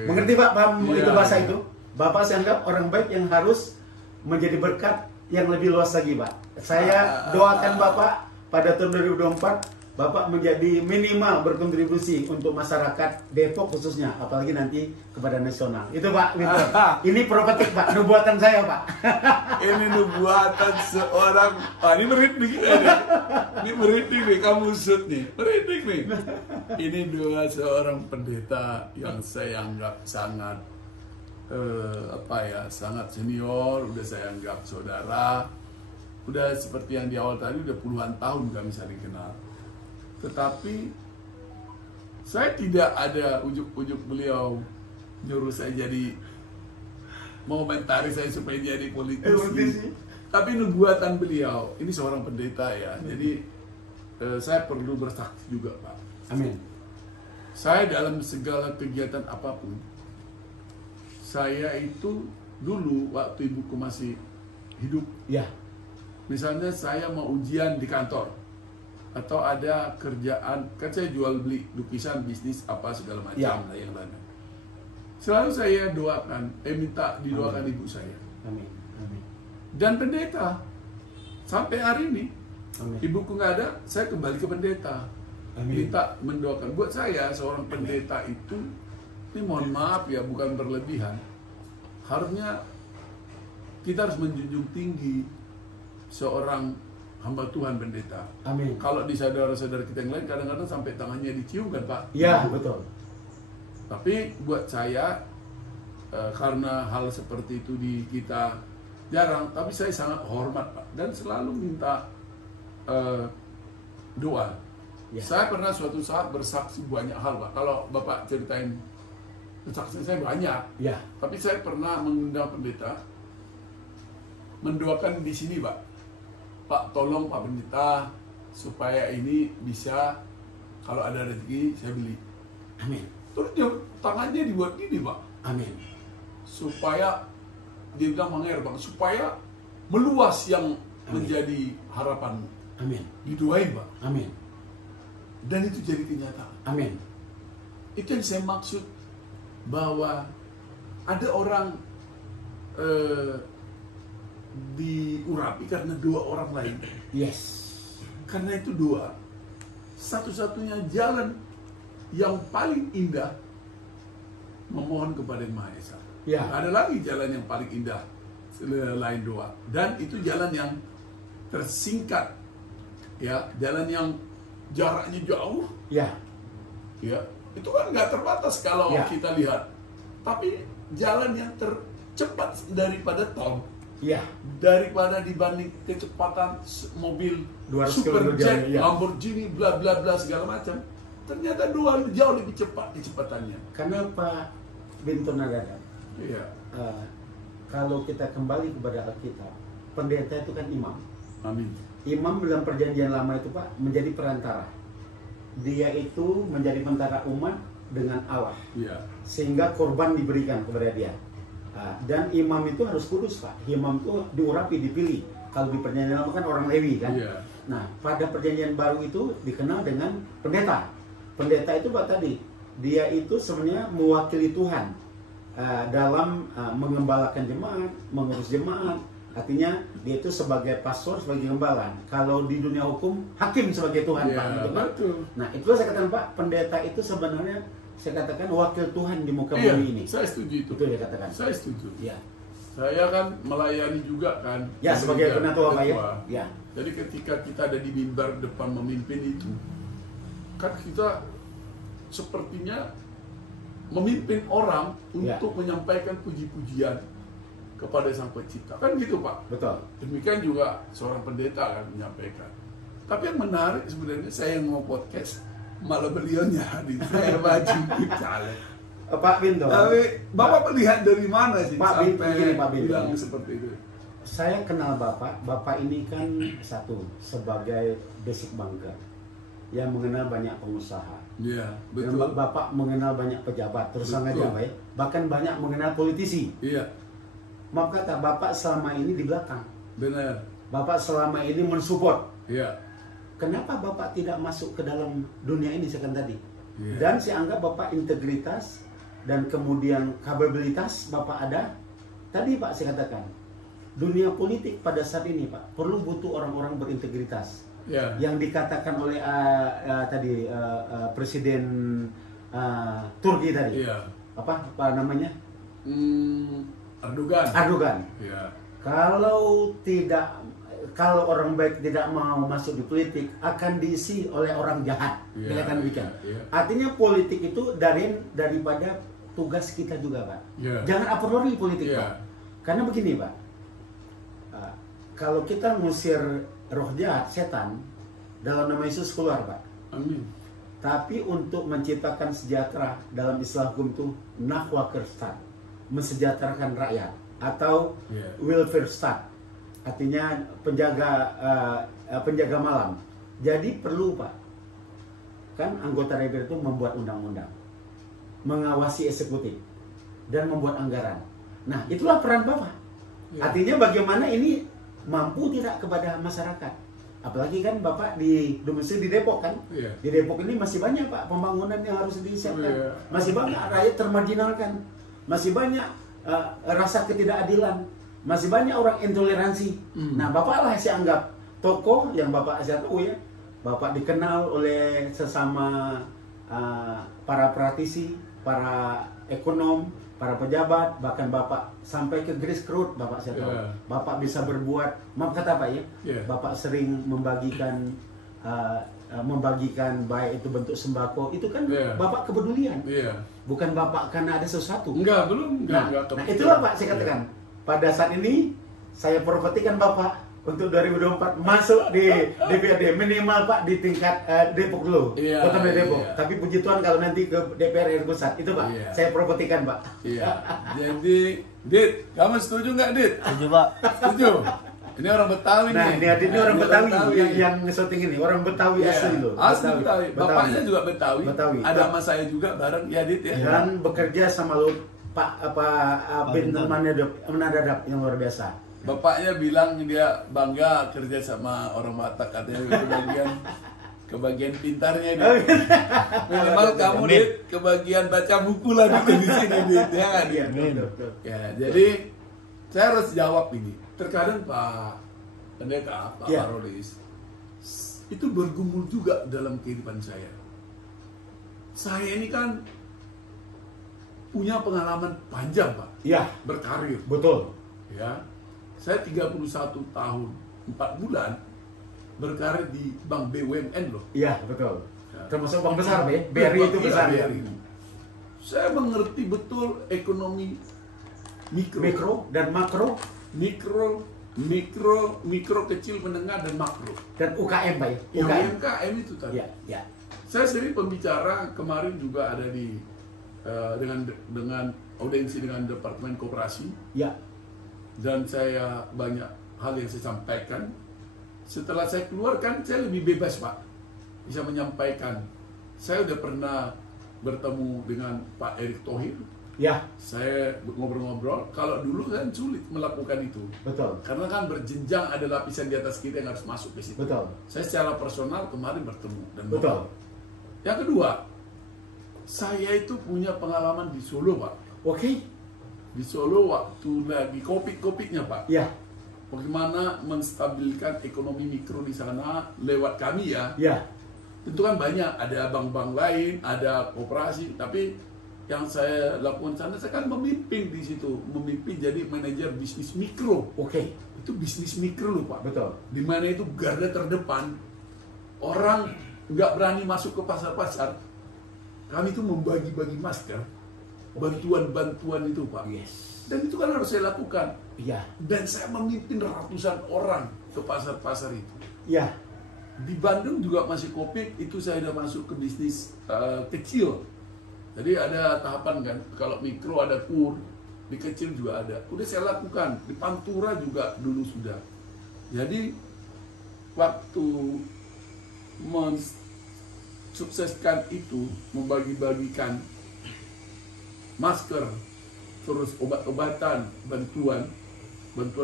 Mengerti Pak? Paham itu bahasa itu? Bapak saya anggap orang baik yang harus menjadi berkat yang lebih luas lagi Pak. Saya doakan Bapak pada tahun 2024 Bapak menjadi minimal berkontribusi untuk masyarakat Depok khususnya, apalagi nanti kepada nasional. Itu Pak Winton. Ini propetik Pak, nubuatan saya Pak. Ini nubuatan seorang, ini merinding, ini merinding nih, kamu shoot nih, merinding nih. Ini dua seorang pendeta yang saya anggap sangat sangat senior, udah saya anggap saudara, udah seperti yang di awal tadi, udah puluhan tahun kami saling kenal. Tetapi saya tidak ada ujuk-ujuk beliau nyuruh saya jadi mengomentari saya supaya jadi politisi. Tapi nubuatan beliau, ini seorang pendeta ya, jadi saya perlu bersaksi juga Pak. Amin. Saya dalam segala kegiatan apapun, saya itu dulu waktu ibuku masih hidup, Ya. misalnya saya mau ujian di kantor, atau ada kerjaan, kan saya jual beli lukisan, bisnis apa segala macam Ya. lah yang lain. Selalu saya doakan, minta didoakan ibu saya. Amin. Amin. Dan pendeta, sampai hari ini, Amin. ibuku nggak ada, saya kembali ke pendeta. Amin. Minta mendoakan. Buat saya, seorang pendeta itu, ini mohon maaf ya, bukan berlebihan. Harusnya kita harus menjunjung tinggi seorang hamba Tuhan pendeta. Amin. Kalau di saudara-saudara kita yang lain kadang-kadang sampai tangannya dicium kan Pak? Ya, betul. Tapi buat saya karena hal seperti itu di kita jarang, tapi saya sangat hormat Pak dan selalu minta doa. Ya. Saya pernah suatu saat bersaksi banyak hal Pak. Kalau Bapak ceritain kesaksian saya banyak, Ya. tapi saya pernah mengundang pendeta mendoakan di sini Pak. Pak, tolong Pak Pendeta supaya ini bisa, kalau ada rezeki saya beli. Amin. Terus dia tangannya dibuat gini Pak, Amin. supaya dia bilang Manger Bang, supaya meluas yang Amin. menjadi harapanmu. Amin. Didoain Pak, Amin. dan itu jadi kenyataan. Amin. Itu yang saya maksud, bahwa ada orang diurapi karena doa orang lain. Yes. Karena itu doa satu-satunya jalan yang paling indah memohon kepada Yang Maha Esa. Ya. Nggak ada lagi jalan yang paling indah selain doa. Dan itu jalan yang tersingkat, ya, jalan yang jaraknya jauh, Ya. ya. Itu kan nggak terbatas kalau Ya. kita lihat. Tapi jalan yang tercepat daripada tol, Ya. daripada dibanding kecepatan mobil 200 superjet, km/jam, ya. Lamborghini, bla bla bla segala macam. Ternyata dua jauh lebih cepat kecepatannya. Karena Pak Winton Nagara, Iya. kalau kita kembali kepada Alkitab, pendeta itu kan imam. Amin. Imam dalam perjanjian lama itu Pak menjadi perantara. Dia itu menjadi perantara umat dengan Allah, Iya. sehingga korban diberikan kepada dia. Dan imam itu harus kudus Pak. Imam itu diurapi, dipilih. Kalau di perjanjian lama kan orang Lewi kan. Iya. Nah, pada perjanjian baru itu dikenal dengan pendeta. Pendeta itu Pak tadi, dia itu sebenarnya mewakili Tuhan dalam mengembalakan jemaat, mengurus jemaat. Artinya dia itu sebagai pastor, sebagai gembala. Kalau di dunia hukum, hakim sebagai Tuhan Iya, Pak. Gitu, Pak. betul. Nah, itulah saya katakan Pak, pendeta itu sebenarnya saya katakan wakil Tuhan di muka Iya, bumi ini. saya setuju itu. Itu dia katakan. Saya setuju. Ya. Saya kan melayani juga kan. Ya, sebagai penatua Pak ya. ketua. Ya. Jadi ketika kita ada di mimbar depan memimpin itu, kan kita sepertinya memimpin orang Ya. untuk menyampaikan puji-pujian kepada Sang Pencipta. Kan gitu Pak. Betul. Demikian juga seorang pendeta kan menyampaikan. Tapi yang menarik sebenarnya saya yang mau podcast, malah beliaunya hadir. Saya maju caleg. Pak Winton. Tapi Bapak melihat dari mana sih Pak Bin, sampai begini, Pak Bin. bilang seperti itu? Saya kenal Bapak. Bapak ini kan satu sebagai basic banker yang mengenal banyak pengusaha. Iya, Dan betul. Bapak mengenal banyak pejabat, terus Betul. aja Pak ya. Bahkan banyak mengenal politisi. Iya, Maaf kata, Bapak selama ini di belakang. benar. Bapak selama ini mensupport. Iya. Kenapa Bapak tidak masuk ke dalam dunia ini sekarang tadi? Iya. Dan saya anggap Bapak integritas dan kemudian kapabilitas Bapak ada. Tadi Pak saya katakan, dunia politik pada saat ini Pak perlu butuh orang-orang berintegritas. Ya. yang dikatakan oleh tadi Presiden Turki tadi. Iya. Apa namanya? Erdogan. Erdogan. Iya. Kalau orang baik tidak mau masuk di politik, akan diisi oleh orang jahat. Iya, Katakan demikian. iya. Artinya politik itu daripada tugas kita juga, Pak. Iya. Jangan a priori politik, Iya. Pak. Karena begini, Pak. Kalau kita ngusir roh jahat, setan, dalam nama Yesus keluar, Pak. Amin. Tapi untuk menciptakan sejahtera dalam istilah hukum itu nahwa stat, mensejahterakan rakyat atau Yeah. welfare stat, artinya penjaga malam. Jadi perlu, Pak, kan anggota DPR itu membuat undang-undang, mengawasi eksekutif, dan membuat anggaran. Nah, itulah peran Bapak. Yeah. Artinya bagaimana ini mampu tidak kepada masyarakat. Apalagi kan Bapak di domisili di Depok kan. Iya. Di Depok ini masih banyak, Pak, pembangunan yang harus disiapkan. Iya. Masih banyak rakyat termarginalkan. Masih banyak rasa ketidakadilan. Masih banyak orang intoleransi. Nah, Bapak lah saya anggap tokoh yang Bapak saya tahu ya. Bapak dikenal oleh sesama para praktisi, para ekonom, para pejabat, bahkan Bapak sampai ke grassroots, Bapak saya tahu. Yeah. Bapak bisa berbuat, maaf kata Pak ya, Yeah. Bapak sering membagikan baik itu bentuk sembako, itu kan Yeah. Bapak kepedulian, Iya. bukan Bapak karena ada sesuatu. Enggak, belum. Nah, itulah Pak saya katakan. Pada saat ini saya profetikan Bapak untuk 2024 masuk di DPRD minimal Pak di tingkat Depok dulu, Iya, Kota Depok. iya. Tapi puji Tuhan kalau nanti ke DPR RI pusat itu Pak, Iya. saya profetikan Pak. Iya. Jadi, Dit, kamu setuju nggak, Dit? Setuju, Pak. Setuju. Ini orang Betawi Nah, nih. ini orang Betawi, Betawi. yang syuting ini orang Betawi Iya. asli loh. Asli Betawi. Bapaknya juga Betawi. Betawi. Ada sama saya juga bareng, ya Dit ya. Dan bekerja sama lo Pak bin Bintang. Menadadap yang luar biasa. Bapaknya bilang dia bangga kerja sama orang Batak, katanya kebagian pintarnya dia. Minimal kamu Amin. Dit kebagian baca buku lah di sini Dit, ya nggak, Dit? Amin. Ya, jadi saya harus jawab ini. Terkadang Pak Pendeta, Pak Ya. Parolis, itu bergumul juga dalam kehidupan saya. Saya ini kan punya pengalaman panjang, Pak, Iya, berkarir. betul. Ya, saya 31 tahun 4 bulan berkarir di Bank BUMN loh. Iya, betul. Ya. Termasuk bank besar, BRI itu Iya, besar. BRI. Saya mengerti betul ekonomi Mikro dan makro mikro kecil, menengah dan makro. dan UKM, Pak ya. Yang UKM. UMKM itu tadi. Iya, iya. Saya sendiri pembicara kemarin juga ada di dengan audiensi dengan Departemen Koperasi, Iya. dan saya banyak hal yang saya sampaikan. Setelah saya keluarkan, saya lebih bebas, Pak, bisa menyampaikan. Saya udah pernah bertemu dengan Pak Erick Thohir. Ya, Saya ngobrol-ngobrol. Kalau dulu kan sulit melakukan itu, betul. karena kan berjenjang, ada lapisan di atas kita yang harus masuk ke situ. Betul. Saya secara personal kemarin bertemu dan Betul. ngobrol. Yang kedua, saya itu punya pengalaman di Solo, Pak. Oke. Di Solo waktu lagi COVID-nya, Pak. Ya, Bagaimana menstabilkan ekonomi mikro di sana lewat kami ya. ya. Tentu kan banyak, ada bank-bank lain, ada koperasi, tapi yang saya lakukan sana, saya kan memimpin di situ, memimpin jadi manajer bisnis mikro. Oke. Itu bisnis mikro loh, Pak. Betul. Di mana itu garda terdepan, orang nggak berani masuk ke pasar-pasar. Kami itu membagi-bagi masker, bantuan-bantuan itu, Pak. Yes. Dan itu kan harus saya lakukan. Iya. Dan saya memimpin ratusan orang ke pasar-pasar itu. Ya. Di Bandung juga masih COVID, itu saya udah masuk ke bisnis kecil. Jadi ada tahapan kan, kalau mikro ada kur, di kecil juga ada. Udah saya lakukan, di Pantura juga dulu sudah. Jadi waktu mensukseskan itu, membagi-bagikan masker, terus obat-obatan, bantuan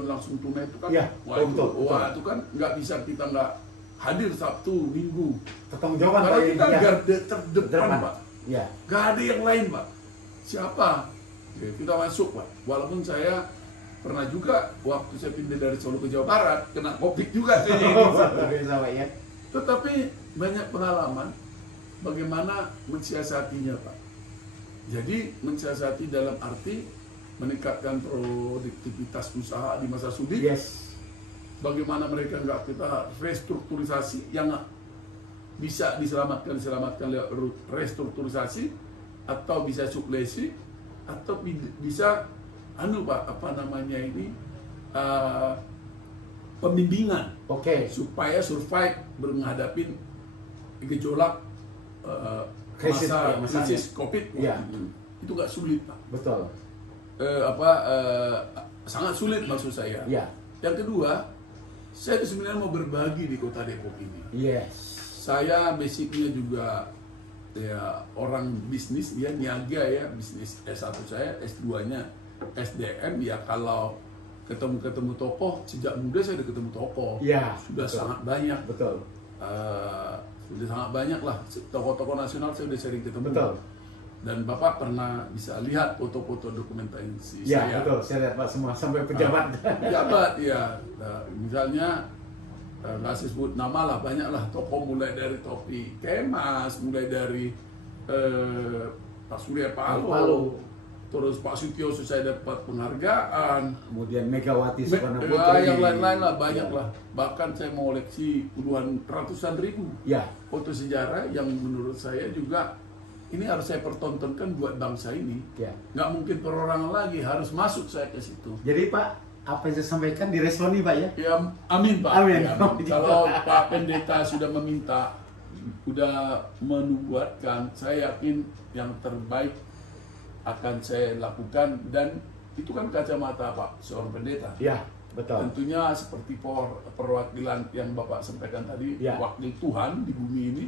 langsung tunai itu kan, Ya, wah, itu, betul. itu kan nggak bisa kita nggak hadir Sabtu, Minggu. Pertanggungjawaban, Karena Pak. kita Ya. garda terdepan, Terdepan. Pak. Ya. Gak ada yang lain, Pak. Siapa? Ya, kita masuk, Pak. Walaupun saya pernah juga waktu saya pindah dari Solo ke Jawa Barat, kena COVID juga kayaknya ini. Luar biasa, Pak ya. Tetapi banyak pengalaman bagaimana mensiasatinya, Pak. Jadi mensiasati dalam arti meningkatkan produktivitas usaha di masa sulit. Yes. Bagaimana mereka nggak kita restrukturisasi yang bisa diselamatkan lewat restrukturisasi, atau bisa sublesi, atau bisa Pak, apa namanya ini, pembimbingan. Oke. Supaya survive menghadapi gejolak krisis COVID. Ya. Itu nggak sulit, Pak. Betul. Sangat sulit maksud saya. Ya. Yang kedua, saya sebenarnya mau berbagi di kota Depok ini. Yes. Saya basicnya juga ya orang bisnis, dia niaga ya, bisnis S1 saya, S2-nya SDM. Ya kalau ketemu tokoh, sejak muda saya udah ketemu tokoh. Ya, sudah betul. sangat banyak. Betul. Sudah sangat banyak lah tokoh-tokoh nasional, saya udah sering ketemu. Betul. Dan Bapak pernah bisa lihat foto-foto dokumentasi Ya, saya. betul. Saya lihat Pak semua sampai pejabat. Pejabat ya. Nah, misalnya nggak saya sebut nama lah, banyak lah tokoh, mulai dari Topi Kemas, mulai dari Pak Surya Paloh, terus Pak Sutioso saya dapat penghargaan, Kemudian Megawati Soekarno Putri. yang lain-lain lah, banyak lah. Bahkan saya mengoleksi puluhan ratusan ribu Ya. foto sejarah yang menurut saya juga ini harus saya pertontonkan buat bangsa ini. Ya. Nggak mungkin perorangan lagi, harus masuk saya ke situ. Jadi Pak, apa yang saya sampaikan diresponi Pak ya? Ya, amin Pak. Amin. Ya, amin. Kalau Pak Pendeta sudah meminta, sudah menubuatkan, saya yakin yang terbaik akan saya lakukan. Dan itu kan kacamata Pak seorang pendeta. Ya, betul. Tentunya seperti perwakilan yang Bapak sampaikan tadi, Ya. wakil Tuhan di bumi ini.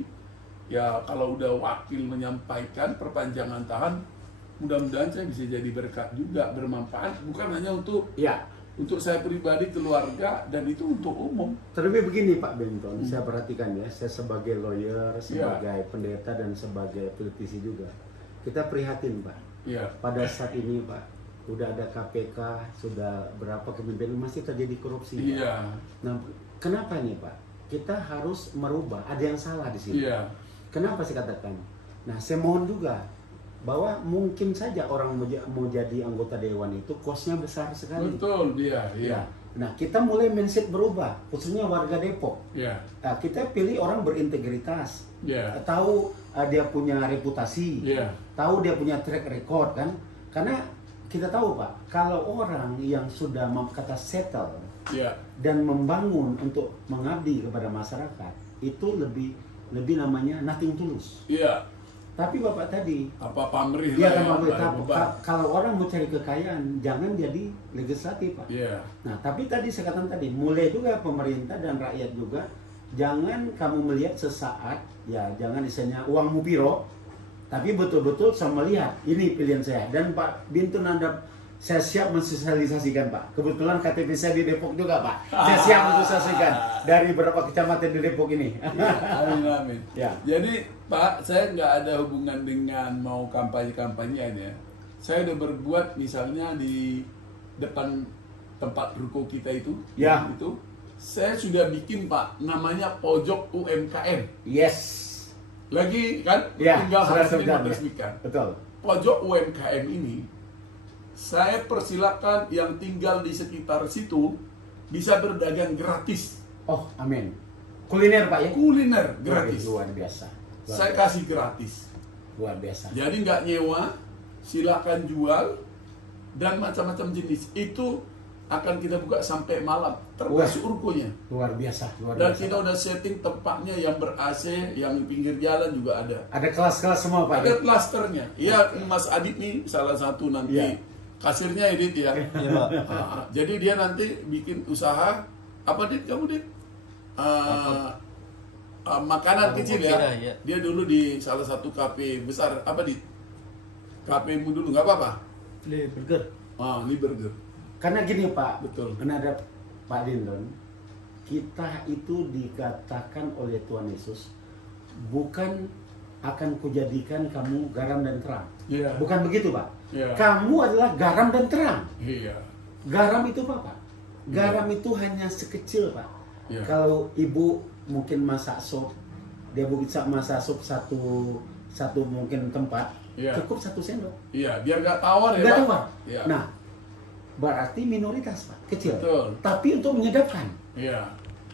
Ya kalau udah wakil menyampaikan perpanjangan tangan, mudah-mudahan saya bisa jadi berkat juga, bermanfaat, bukan hanya untuk saya pribadi, keluarga, dan itu untuk umum. Terlebih begini Pak Bentong, saya perhatikan ya, saya sebagai lawyer, sebagai pendeta, dan sebagai politisi juga, kita prihatin Pak. Ya. Pada saat ini Pak, udah ada KPK, sudah berapa kepemimpinan masih terjadi korupsi. Iya. Nah, kenapa nih Pak? Kita harus merubah, ada yang salah di sini. Iya. Kenapa saya katakan? Nah, saya mohon juga bahwa mungkin saja orang mau jadi anggota dewan itu kosnya besar sekali. Betul, dia. Iya. Nah, kita mulai mindset berubah, khususnya warga Depok. Iya. Nah, kita pilih orang berintegritas, Iya. tahu dia punya reputasi, Iya. tahu dia punya track record kan? Karena kita tahu Pak, kalau orang yang sudah kata settle Iya. dan membangun untuk mengabdi kepada masyarakat, itu lebih namanya nothing tulus. Iya. Tapi Bapak tadi, Apa pamrih ya lah kan ya, Pak, beban. kalau orang mau cari kekayaan, jangan jadi legislatif Pak. Iya. Nah, tapi tadi saya katakan tadi, mulai juga pemerintah dan rakyat juga, jangan kamu melihat sesaat, ya jangan istilahnya uangmu piro, tapi betul-betul saya melihat, ini pilihan saya. Dan Pak Bintun, saya siap mensosialisasikan Pak. Kebetulan KTP saya di Depok juga Pak. Saya siap mensosialisasikan dari beberapa kecamatan di Depok ini. Amin, amin. Ya. Jadi Pak, saya nggak ada hubungan dengan mau kampanye-kampanyean ya. Saya udah berbuat misalnya di depan tempat ruko kita itu, Ya. itu saya sudah bikin Pak, namanya pojok UMKM. Yes. Lagi kan, Ya, tinggal sudah hari ini sedang, ya. meresmikan. Betul. Pojok UMKM ini, saya persilakan yang tinggal di sekitar situ bisa berdagang gratis. Oh, amin. Kuliner Pak ya? Kuliner gratis. Luar biasa. Luar Saya biasa. kasih gratis. Luar biasa. Jadi nggak nyewa, silakan jual, dan macam-macam jenis. Itu akan kita buka sampai malam, termasuk rukonya. Luar biasa. Luar Dan biasa. kita udah setting tempatnya yang ber-AC, yang di pinggir jalan juga ada. Ada kelas-kelas semua Pak. Ada klasternya. Iya, Mas Adit nih salah satu nanti Iya. kasirnya Edit ya. Iya, Pak. Jadi dia nanti bikin usaha apa Dit? Kamu Dit? Makanan kecil ya. kira, ya. Dia dulu di salah satu kafe besar apa Dit? Kafemu dulu nggak apa-apa. Burger. Ini burger. Karena gini Pak, Betul. karena ada Pak Dindon, kita itu dikatakan oleh Tuhan Yesus, bukan akan kujadikan kamu garam dan terang. Iya. Bukan begitu Pak. Iya. Kamu adalah garam dan terang. Iya. Garam itu apa Pak? Garam itu hanya sekecil Pak. Iya. Kalau ibu mungkin masak sop, dia bisa masak sop satu mungkin tempat, Iya. cukup 1 sendok. Iya, biar nggak tawar ya Nggak Pak. tawar. Iya. Nah, berarti minoritas Pak, kecil. Betul. Tapi untuk menyedapkan. Iya.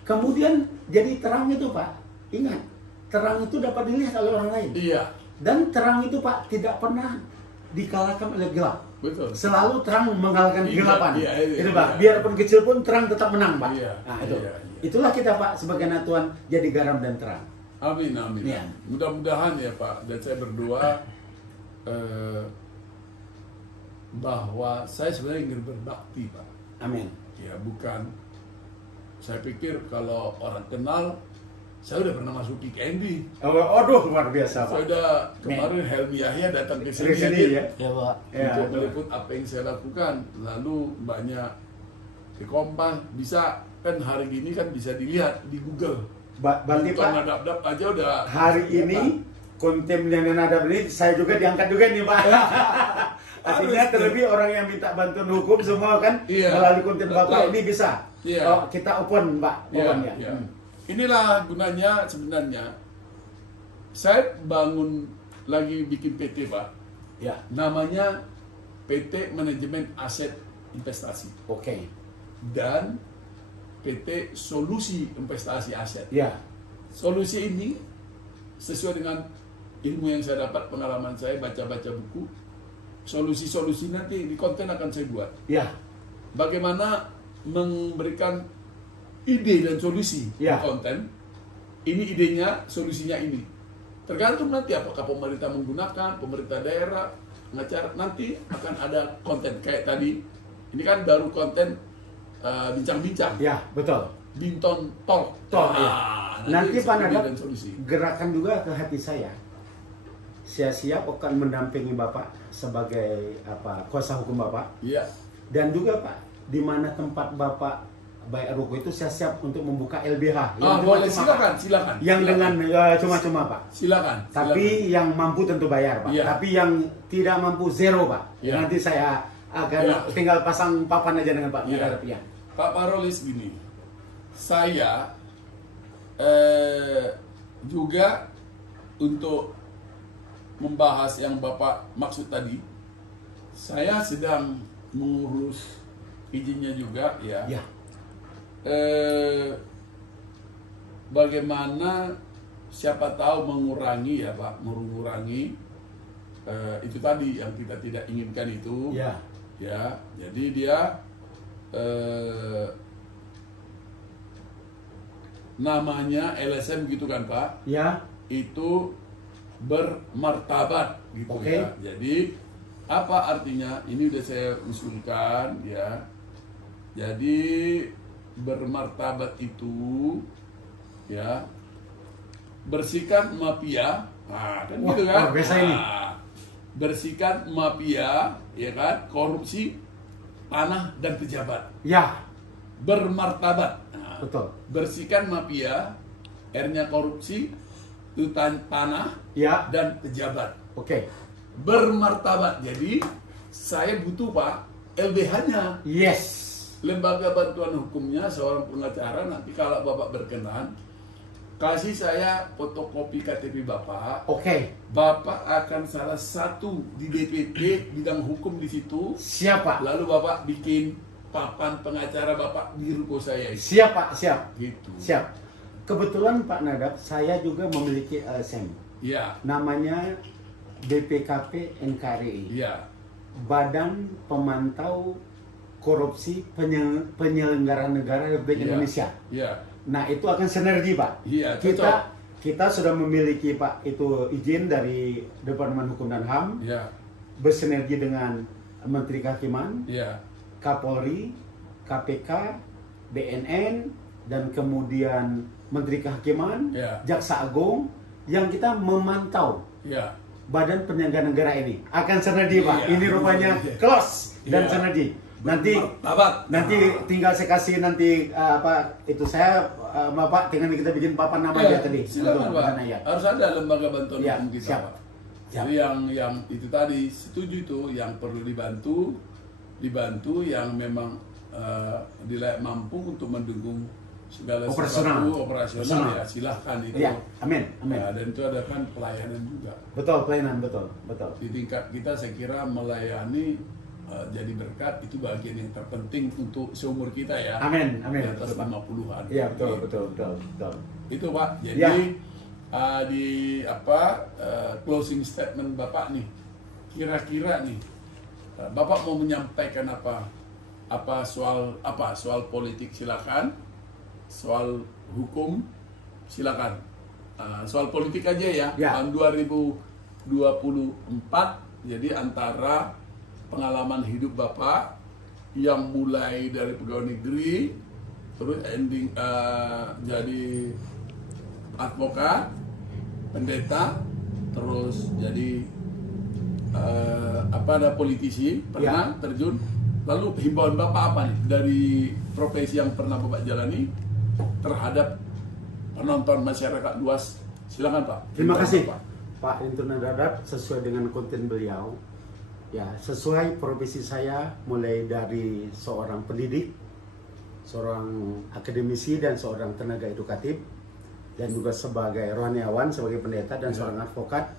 Kemudian jadi terang itu Pak, ingat, terang itu dapat dilihat oleh orang lain. Iya. Dan terang itu Pak tidak pernah dikalahkan oleh gelap. Betul. Selalu terang mengalahkan Iya, kegelapan. iya, iya, Itu Pak, iya. biarpun kecil pun terang tetap menang Pak. Iya, Nah, itu. iya, iya. Itulah kita Pak sebagai anak Tuhan, jadi garam dan terang. Amin, amin. Iya. Mudah-mudahan ya Pak, dan saya berdoa bahwa saya sebenarnya ingin berbakti Pak. Amin. Ya bukan, saya pikir kalau orang kenal, saya udah pernah masuk PKND. Aduh, luar biasa Saya Pak. udah kemarin Helmi Yahya datang ke Dari sini, sini ya. Ya Pak. Ya, untuk betul. meliput apa yang saya lakukan. Lalu banyak di Kompas, bisa kan hari ini kan bisa dilihat di Google. Berarti Bukan Pak, nadap-nadap aja udah hari ini konten yang ada ini saya juga diangkat juga nih Pak. Artinya Harus. terlebih orang yang minta bantuan hukum semua kan Iya. melalui konten Bapak Betul. ini bisa. Iya. Oh, kita open Pak, Ya, open ya. ya. Inilah gunanya sebenarnya. Saya bangun lagi bikin PT Pak. Ya, Namanya PT Manajemen Aset Investasi oke. dan PT Solusi Investasi Aset. Ya, Solusi ini sesuai dengan ilmu yang saya dapat, pengalaman saya baca-baca buku. Solusi-solusi nanti di konten akan saya buat. ya, Bagaimana memberikan ide dan solusi Ya. di konten. Ini idenya, solusinya ini. Tergantung nanti apakah pemerintah menggunakan, pemerintah daerah, pengacara, nanti akan ada konten kayak tadi. Ini kan baru konten bincang-bincang. ya, betul. Binton Talk. Talk, ya. Nanti Pak ide Nadab dan solusi. gerakan juga ke hati saya. Saya siap akan mendampingi Bapak sebagai kuasa hukum Bapak. Iya. Dan juga Pak, di mana tempat Bapak baik ruko itu saya siap untuk membuka LBH. Boleh, cuma-cuma, silakan, Pak. silakan. Yang Silakan. dengan cuma-cuma Pak. Silakan. Tapi yang mampu tentu bayar Pak. Iya. Tapi yang tidak mampu zero Pak. Iya. Nanti saya akan Iya. tinggal pasang papan aja dengan Pak. Iya. Nggak ada pilihan. Pak Parolis gini, saya juga untuk membahas yang Bapak maksud tadi, saya sedang mengurus izinnya juga ya. Ya. Bagaimana siapa tahu mengurangi ya Pak, mengurangi itu tadi yang kita tidak inginkan itu. Ya. Ya, jadi dia namanya LSM gitu kan Pak, Ya. itu bermartabat gitu Oke. ya. Jadi apa artinya? Ini udah saya usulkan ya. Jadi bermartabat itu ya, bersihkan mafia. Nah, kan Wah, gitu kan? wah, biasa ini. Nah, bersihkan mafia, ya kan? Korupsi tanah dan pejabat. Ya. Bermartabat. Nah, Betul. bersihkan mafia, R-nya korupsi, itu tanah Ya. dan pejabat. Oke. Bermartabat. Jadi saya butuh Pak LBH-nya. Yes. Lembaga Bantuan Hukumnya seorang pengacara, nanti kalau Bapak berkenan, kasih saya fotokopi KTP Bapak. Oke. Bapak akan salah satu di DPP bidang hukum di situ. Siap Pak. Lalu Bapak bikin papan pengacara Bapak di ruko saya itu. Siap Pak, siap. Gitu. Siap. Kebetulan Pak Nadab, saya juga memiliki LSM. Iya, Namanya BPKP NKRI. iya, Badan Pemantau Korupsi Penyelenggara Negara Republik Iya. Indonesia. iya, Nah, itu akan sinergi, Pak. Iya, kita sudah memiliki Pak itu izin dari Departemen Hukum dan HAM iya, bersinergi dengan Menteri Kehakiman, iya, Kapolri, KPK, BNN, dan kemudian Menteri Kehakiman, Iya. Jaksa Agung, yang kita memantau iya. Badan Penyelenggara Negara ini akan sinergi Pak. Iya. Ini rupanya Iya. close dan Iya. sinergi. Nanti Martabat. tinggal saya kasih nanti Bapak tinggal kita bikin papan nama aja tadi. Silakan untuk Pak. sana, ya. Harus ada lembaga bantuan Ya, hukum kita siap. Pak. Siap. Jadi yang itu tadi setuju itu, yang perlu dibantu yang memang mampu untuk mendukung segala Operasional. sesuatu operasional ya silahkan itu. Iya, amin, amin. Ya, dan itu ada kan pelayanan juga. Betul, pelayanan, betul, betul. Di tingkat kita saya kira melayani jadi berkat itu bagian yang terpenting untuk seumur kita ya. Amin, amin. Di atas 50-an. Iya, betul, betul, betul, betul. Itu Pak. Jadi Ya. di closing statement Bapak nih, kira-kira nih Bapak mau menyampaikan apa soal politik silakan, soal hukum silakan. Soal politik aja ya. Ya. Tahun 2024 jadi antara pengalaman hidup Bapak yang mulai dari pegawai negeri terus ending jadi advokat, pendeta, terus jadi ada politisi, pernah terjun. Lalu himbauan Bapak apa nih dari profesi yang pernah Bapak jalani terhadap penonton masyarakat luas? Silakan Pak. Terima Himbauan kasih Bapak. Pak Intun Dadat, sesuai dengan konten beliau. Ya, sesuai profesi saya mulai dari seorang pendidik, seorang akademisi dan seorang tenaga edukatif, dan juga sebagai rohaniawan, sebagai pendeta dan seorang advokat.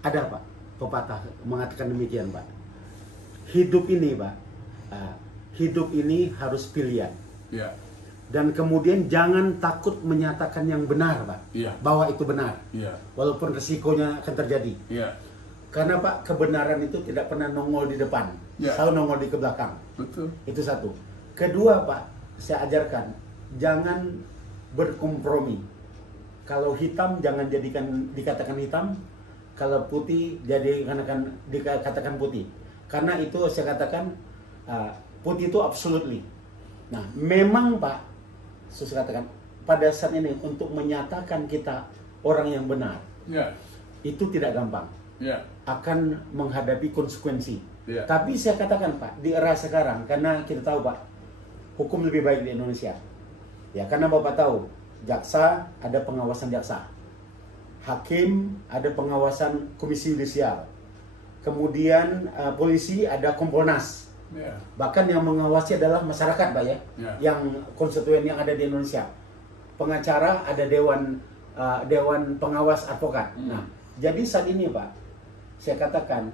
Ada Pak pepatah mengatakan demikian Pak. Hidup ini Pak, hidup ini harus pilihan. Ya. Dan kemudian jangan takut menyatakan yang benar Pak, Iya. bahwa itu benar, Iya. walaupun resikonya akan terjadi. Iya. Karena Pak, kebenaran itu tidak pernah nongol di depan, Ya. selalu nongol di belakang. Betul. Itu satu. Kedua Pak, saya ajarkan jangan berkompromi. Kalau hitam jangan dikatakan hitam, kalau putih dikatakan putih. Karena itu saya katakan putih itu absolutely. Nah, memang Pak, saya katakan pada saat ini untuk menyatakan kita orang yang benar Ya. itu tidak gampang. Ya. Akan menghadapi konsekuensi. Ya. Tapi saya katakan Pak, di era sekarang, karena kita tahu Pak, hukum lebih baik di Indonesia. Ya, karena Bapak tahu, jaksa ada pengawasan jaksa. Hakim ada pengawasan komisi yudisial. Kemudian polisi ada Kompolnas. Ya. Bahkan yang mengawasi adalah masyarakat Pak ya, Ya. yang konstituen yang ada di Indonesia. Pengacara ada dewan pengawas advokat. Nah, jadi saat ini Pak, saya katakan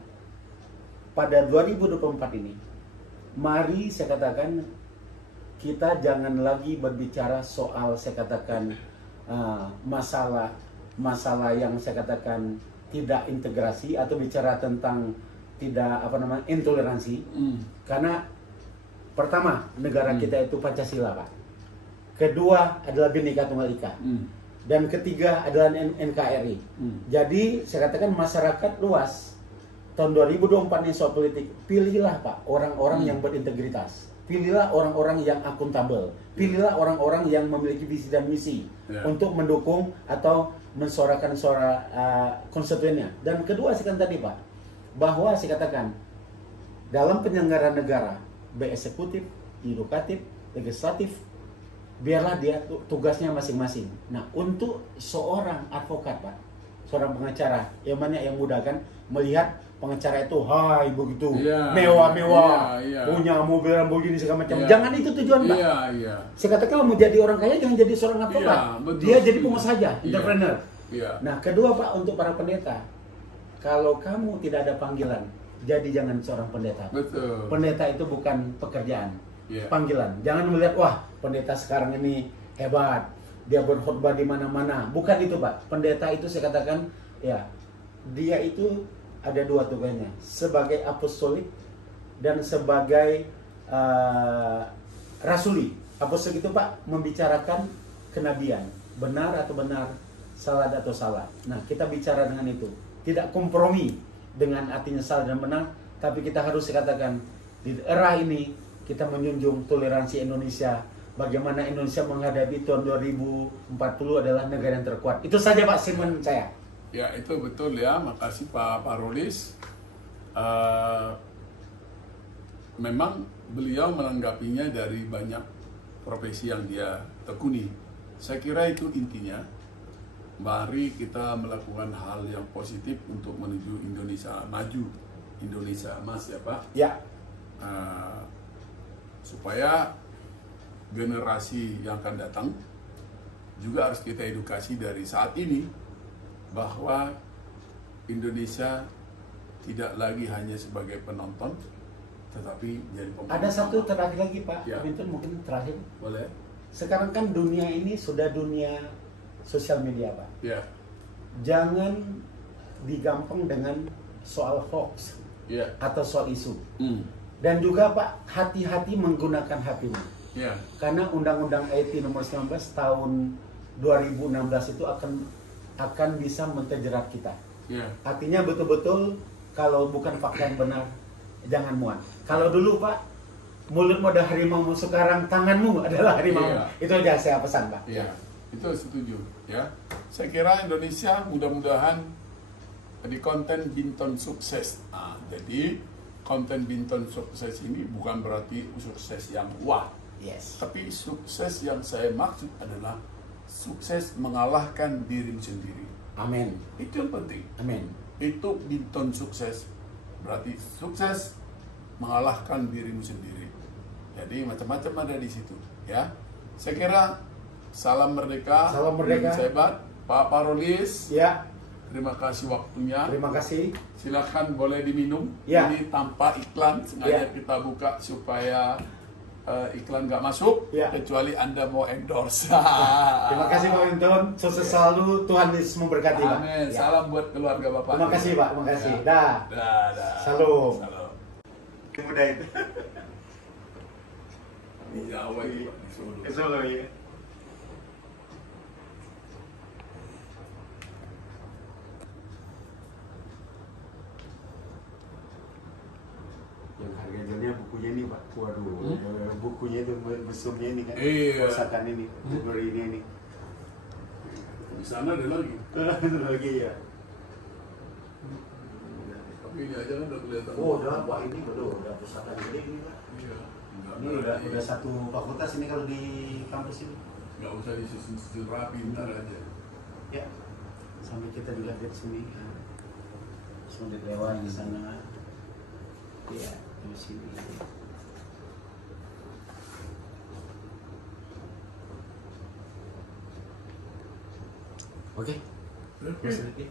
pada 2024 ini, mari saya katakan kita jangan lagi berbicara soal saya katakan masalah yang saya katakan tidak integrasi atau bicara tentang tidak intoleransi. Karena pertama, negara kita itu Pancasila Pak. Kedua adalah Bhinneka Tunggal Ika. Dan ketiga adalah NKRI. Jadi saya katakan masyarakat luas tahun 2024 ini soal politik, pilihlah Pak orang-orang yang berintegritas, pilihlah orang-orang yang akuntabel, pilihlah orang-orang yang memiliki visi dan misi untuk mendukung atau mensuarakan suara konstituennya. Dan kedua saya katakan tadi Pak, bahwa saya katakan dalam penyelenggaraan negara, baik eksekutif, yudikatif, legislatif, biarlah dia tugasnya masing-masing. Nah, untuk seorang advokat Pak, seorang pengacara, yang mana yang mudah kan melihat pengacara itu hai begitu mewah-mewah, punya mobil Lamborghini segala macam. Jangan itu tujuan Pak. Saya katakan kalau mau jadi orang kaya jangan jadi seorang advokat. Dia jadi pengusaha saja, entrepreneur. Nah, kedua Pak, untuk para pendeta, kalau kamu tidak ada panggilan, jadi jangan seorang pendeta. Betul. Pendeta itu bukan pekerjaan, panggilan. Jangan melihat wah pendeta sekarang ini hebat, dia berkhotbah di mana-mana. Bukan itu Pak. Pendeta itu saya katakan ya, dia itu ada dua tugasnya, sebagai apostolik dan sebagai rasuli. Apostolik itu Pak membicarakan kenabian, benar atau benar, salah atau salah. Nah, kita bicara dengan itu, tidak kompromi dengan artinya salah dan benar, tapi kita harus katakan di era ini kita menjunjung toleransi Indonesia. Bagaimana Indonesia menghadapi tahun 2040 adalah negara yang terkuat. Itu saja Pak statement saya. Ya, itu betul ya. Makasih Pak Parolis. Memang beliau menanggapinya dari banyak profesi yang dia tekuni. Saya kira itu intinya. Mari kita melakukan hal yang positif untuk menuju Indonesia maju, Indonesia emas ya Pak. Ya. Supaya generasi yang akan datang. Juga harus kita edukasi dari saat ini bahwa Indonesia tidak lagi hanya sebagai penonton, tetapi menjadi pemain. Ada satu terakhir lagi Pak, Ya. Winton, mungkin terakhir. Boleh? Sekarang kan dunia ini sudah dunia sosial media Pak. Ya, Jangan digampang dengan soal hoax ya, atau soal isu. hmm. Dan juga Pak, hati-hati menggunakan HP-nya. Ya, Karena Undang-Undang IT nomor 19 tahun 2016 itu akan bisa menterjerat kita. ya, Artinya betul-betul kalau bukan fakta yang benar, jangan muat. Kalau dulu Pak, mulutmu ada harimau, sekarang tanganmu adalah harimau. Iya. Itu aja saya pesan Pak. ya. Itu setuju. Ya, saya kira Indonesia mudah-mudahan di konten Binton sukses. Nah, jadi konten Binton sukses ini bukan berarti sukses yang wah. Yes. Tapi sukses yang saya maksud adalah sukses mengalahkan dirimu sendiri. Amin. Itu yang penting. Amin. Itu Binton sukses. Berarti sukses mengalahkan dirimu sendiri. Jadi macam-macam ada di situ. Ya, saya kira salam merdeka. Salam merdeka. Sebat, Pak Parolis. Ya, Terima kasih waktunya. terima kasih. Silakan boleh diminum. Ya. Ini tanpa iklan, sengaja Ya. kita buka supaya iklan nggak masuk, Ya. kecuali Anda mau endorse. Terima kasih Pak Winton. Sukses selalu. Tuhan Yesus memberkati Pak. Amin. Ya. Salam buat keluarga Bapak. Terima kasih Pak. Terima kasih. Ya. Dah. Dah, dah. Salam. Salam. Mudah itu. Di Jawa ini, Pak, di Solo. Solo ya. Yang harga jualnya bukunya ini Pak. Waduh, bukunya itu mesumnya ini kan. Iya. Kosakan ini, kategori ini nih. Di sana ada lagi. Itu lagi ya. Tapi ini aja kan udah kelihatan. Oh, udah Pak, ini udah pusaka gede ini Pak. Iya. Ini udah satu fakultas ini kalau di kampus ini. Nggak usah disusun rapi, bentar aja. Ya. Sampai kita juga lihat sini. Sudah lewat di sana. Ya, di sini. Oke. Oke.